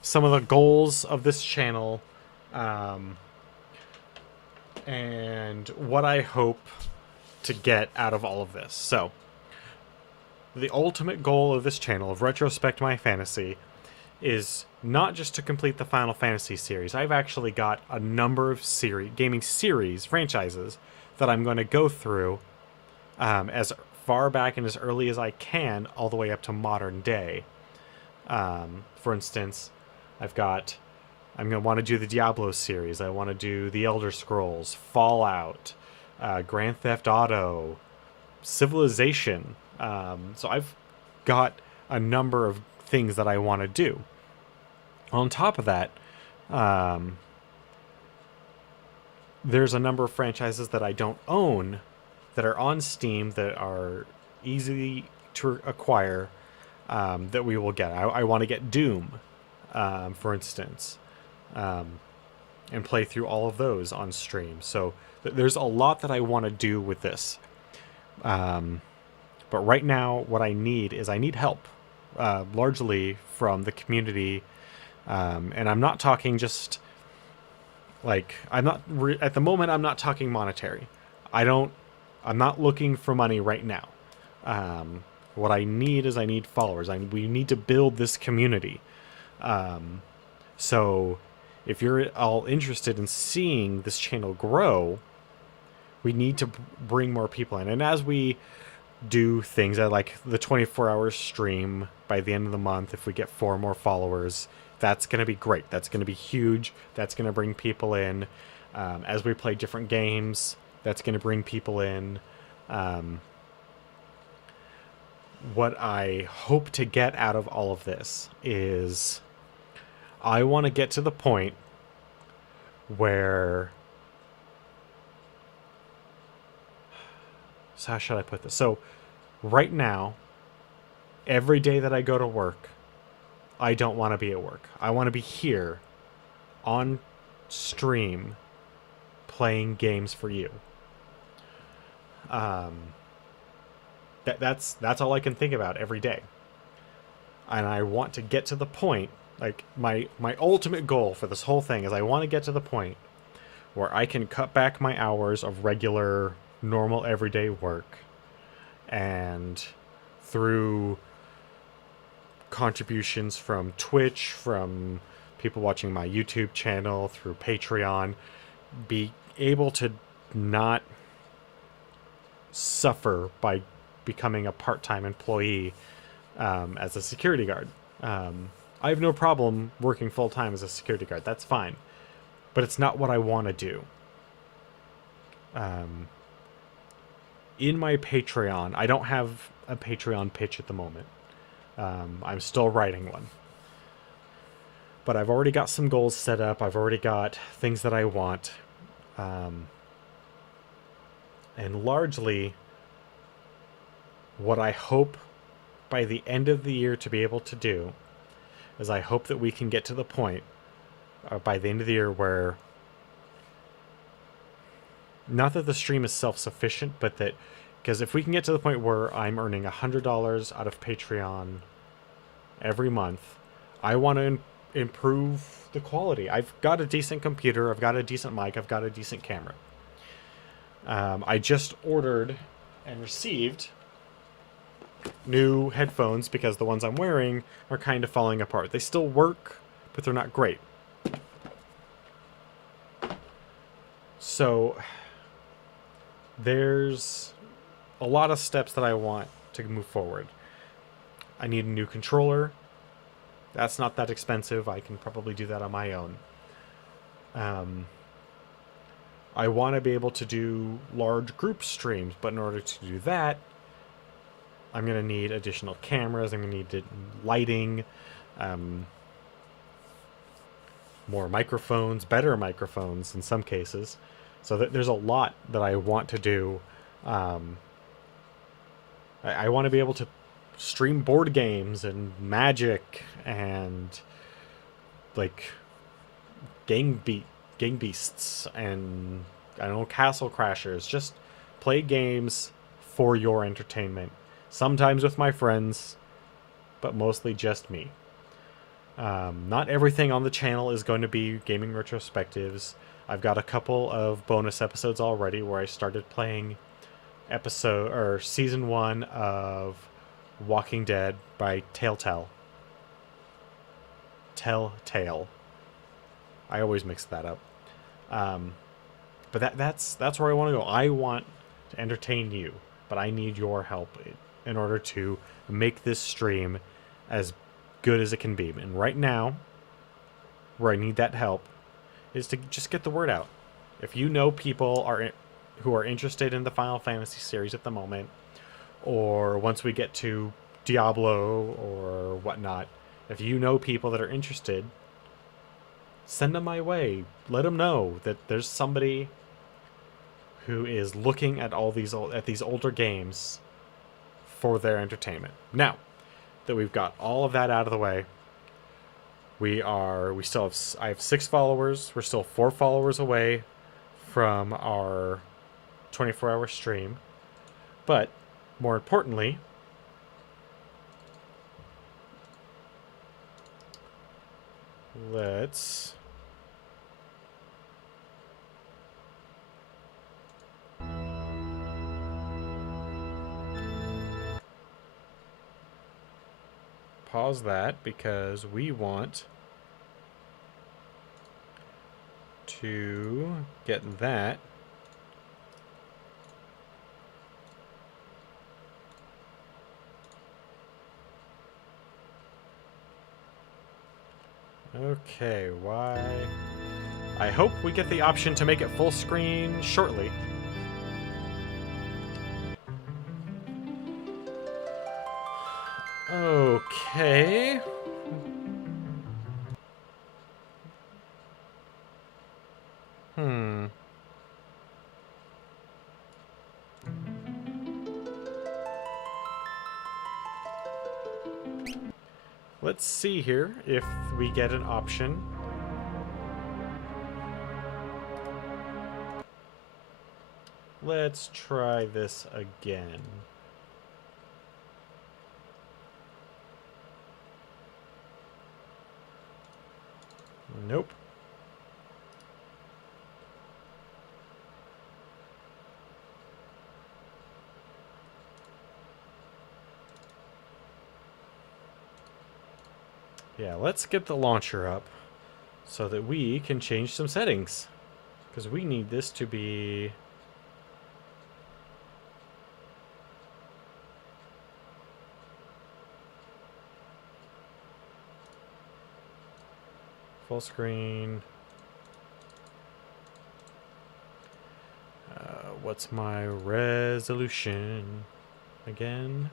some of the goals of this channel, and what I hope to get out of all of this. So, the ultimate goal of this channel, of Retrospect My Fantasy, is not just to complete the Final Fantasy series. I've actually got a number of gaming series, franchises, that I'm going to go through as far back and as early as I can, all the way up to modern day. For instance, I'm going to want to do the Diablo series. I want to do the Elder Scrolls, Fallout, Grand Theft Auto, Civilization. So I've got a number of things that I want to do. On top of that, there's a number of franchises that I don't own that are on Steam that are easy to acquire, that we will get. I want to get Doom, for instance. and play through all of those on stream. So there's a lot that I want to do with this. But right now, what I need help, largely from the community. And I'm not talking just like, at the moment, I'm not talking monetary. I'm not looking for money right now. What I need followers. We need to build this community. So if you're all interested in seeing this channel grow, we need to bring more people in. And as we do things like the 24-hour stream by the end of the month, if we get 4 more followers, that's going to be great. That's going to be huge. That's going to bring people in. As we play different games, that's going to bring people in. What I hope to get out of all of this is I want to get to the point where... So how should I put this? So right now, every day that I go to work, I don't want to be at work. I want to be here on stream playing games for you. That's all I can think about every day. And I want to get to the point, like my ultimate goal for this whole thing is I want to get to the point where I can cut back my hours of regular, normal, everyday work, and through contributions from Twitch, from people watching my YouTube channel, through Patreon, be able to not suffer by becoming a part-time employee as a security guard. I have no problem working full-time as a security guard. That's fine. But it's not what I want to do. In my Patreon, I don't have a Patreon pitch at the moment. I'm still writing one. But I've already got some goals set up. I've already got things that I want. And largely, what I hope by the end of the year to be able to do is I hope that we can get to the point by the end of the year where, not that the stream is self-sufficient, but that, because if we can get to the point where I'm earning $100 out of Patreon every month, I want to improve the quality. I've got a decent computer, I've got a decent mic, I've got a decent camera. I just ordered and received new headphones because the ones I'm wearing are kind of falling apart. They still work, but they're not great. So there's a lot of steps that I want to move forward. I need a new controller. That's not that expensive. I can probably do that on my own. I want to be able to do large group streams, but in order to do that, I'm going to need additional cameras. I'm going to need lighting, more microphones, better microphones in some cases. So there's a lot that I want to do. I want to be able to stream board games and Magic and like Gang Beasts and I don't know, Castle Crashers. Just play games for your entertainment. Sometimes with my friends, but mostly just me. Not everything on the channel is going to be gaming retrospectives. I've got a couple of bonus episodes already where I started playing season 1 of Walking Dead by Telltale. I always mix that up. But that's where I want to go. I want to entertain you, but I need your help in order to make this stream as good as it can be. And right now, where I need that help is to just get the word out. If you know people who are interested in the Final Fantasy series at the moment, or once we get to Diablo or whatnot, if you know people that are interested, send them my way. Let them know that there's somebody who is looking at these older games for their entertainment. Now that we've got all of that out of the way, I have 6 followers. We're still 4 followers away from our 24-hour stream. But more importantly, let's pause that because we want to get that. Okay, why? I hope we get the option to make it full screen shortly. Okay. Let's see here if we get an option. Let's try this again. Nope. Yeah, let's get the launcher up so that we can change some settings. Because we need this to be... full screen. What's my resolution again?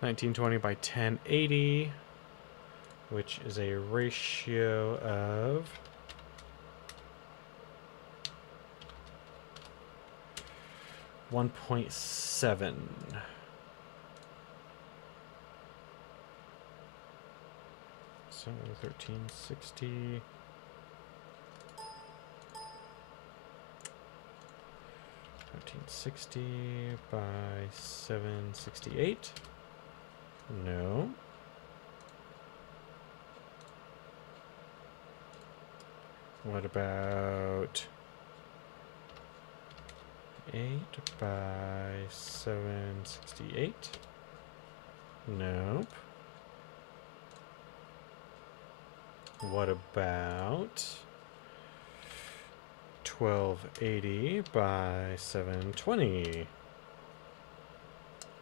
1920 by 1080, which is a ratio of 1.7. So 1360. 1360 by 768. No. What about 8 by 768? Nope. What about 1280 by 720?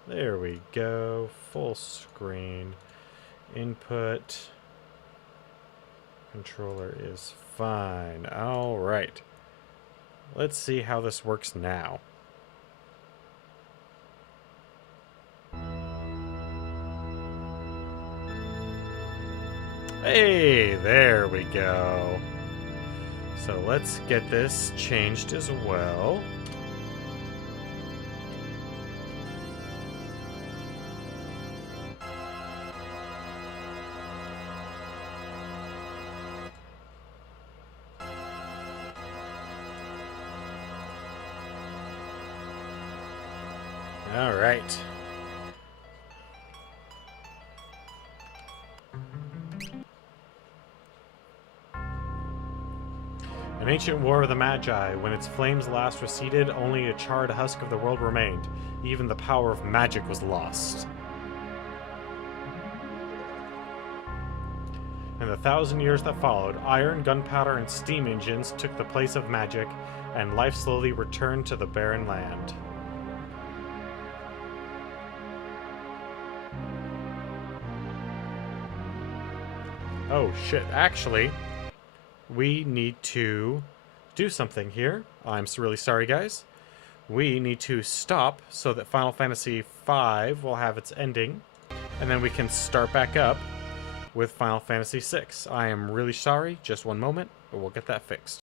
There we go. Full screen. Input. Controller is fine. All right. Let's see how this works now. Hey, there we go. So let's get this changed as well. All right. An ancient war of the Magi. When its flames last receded, only a charred husk of the world remained. Even the power of magic was lost. In the 1,000 years that followed, iron, gunpowder, and steam engines took the place of magic, and life slowly returned to the barren land. Oh shit, actually, we need to do something here. I'm really sorry, guys. We need to stop so that Final Fantasy V will have its ending, and then we can start back up with Final Fantasy VI. I am really sorry. Just one moment, but we'll get that fixed.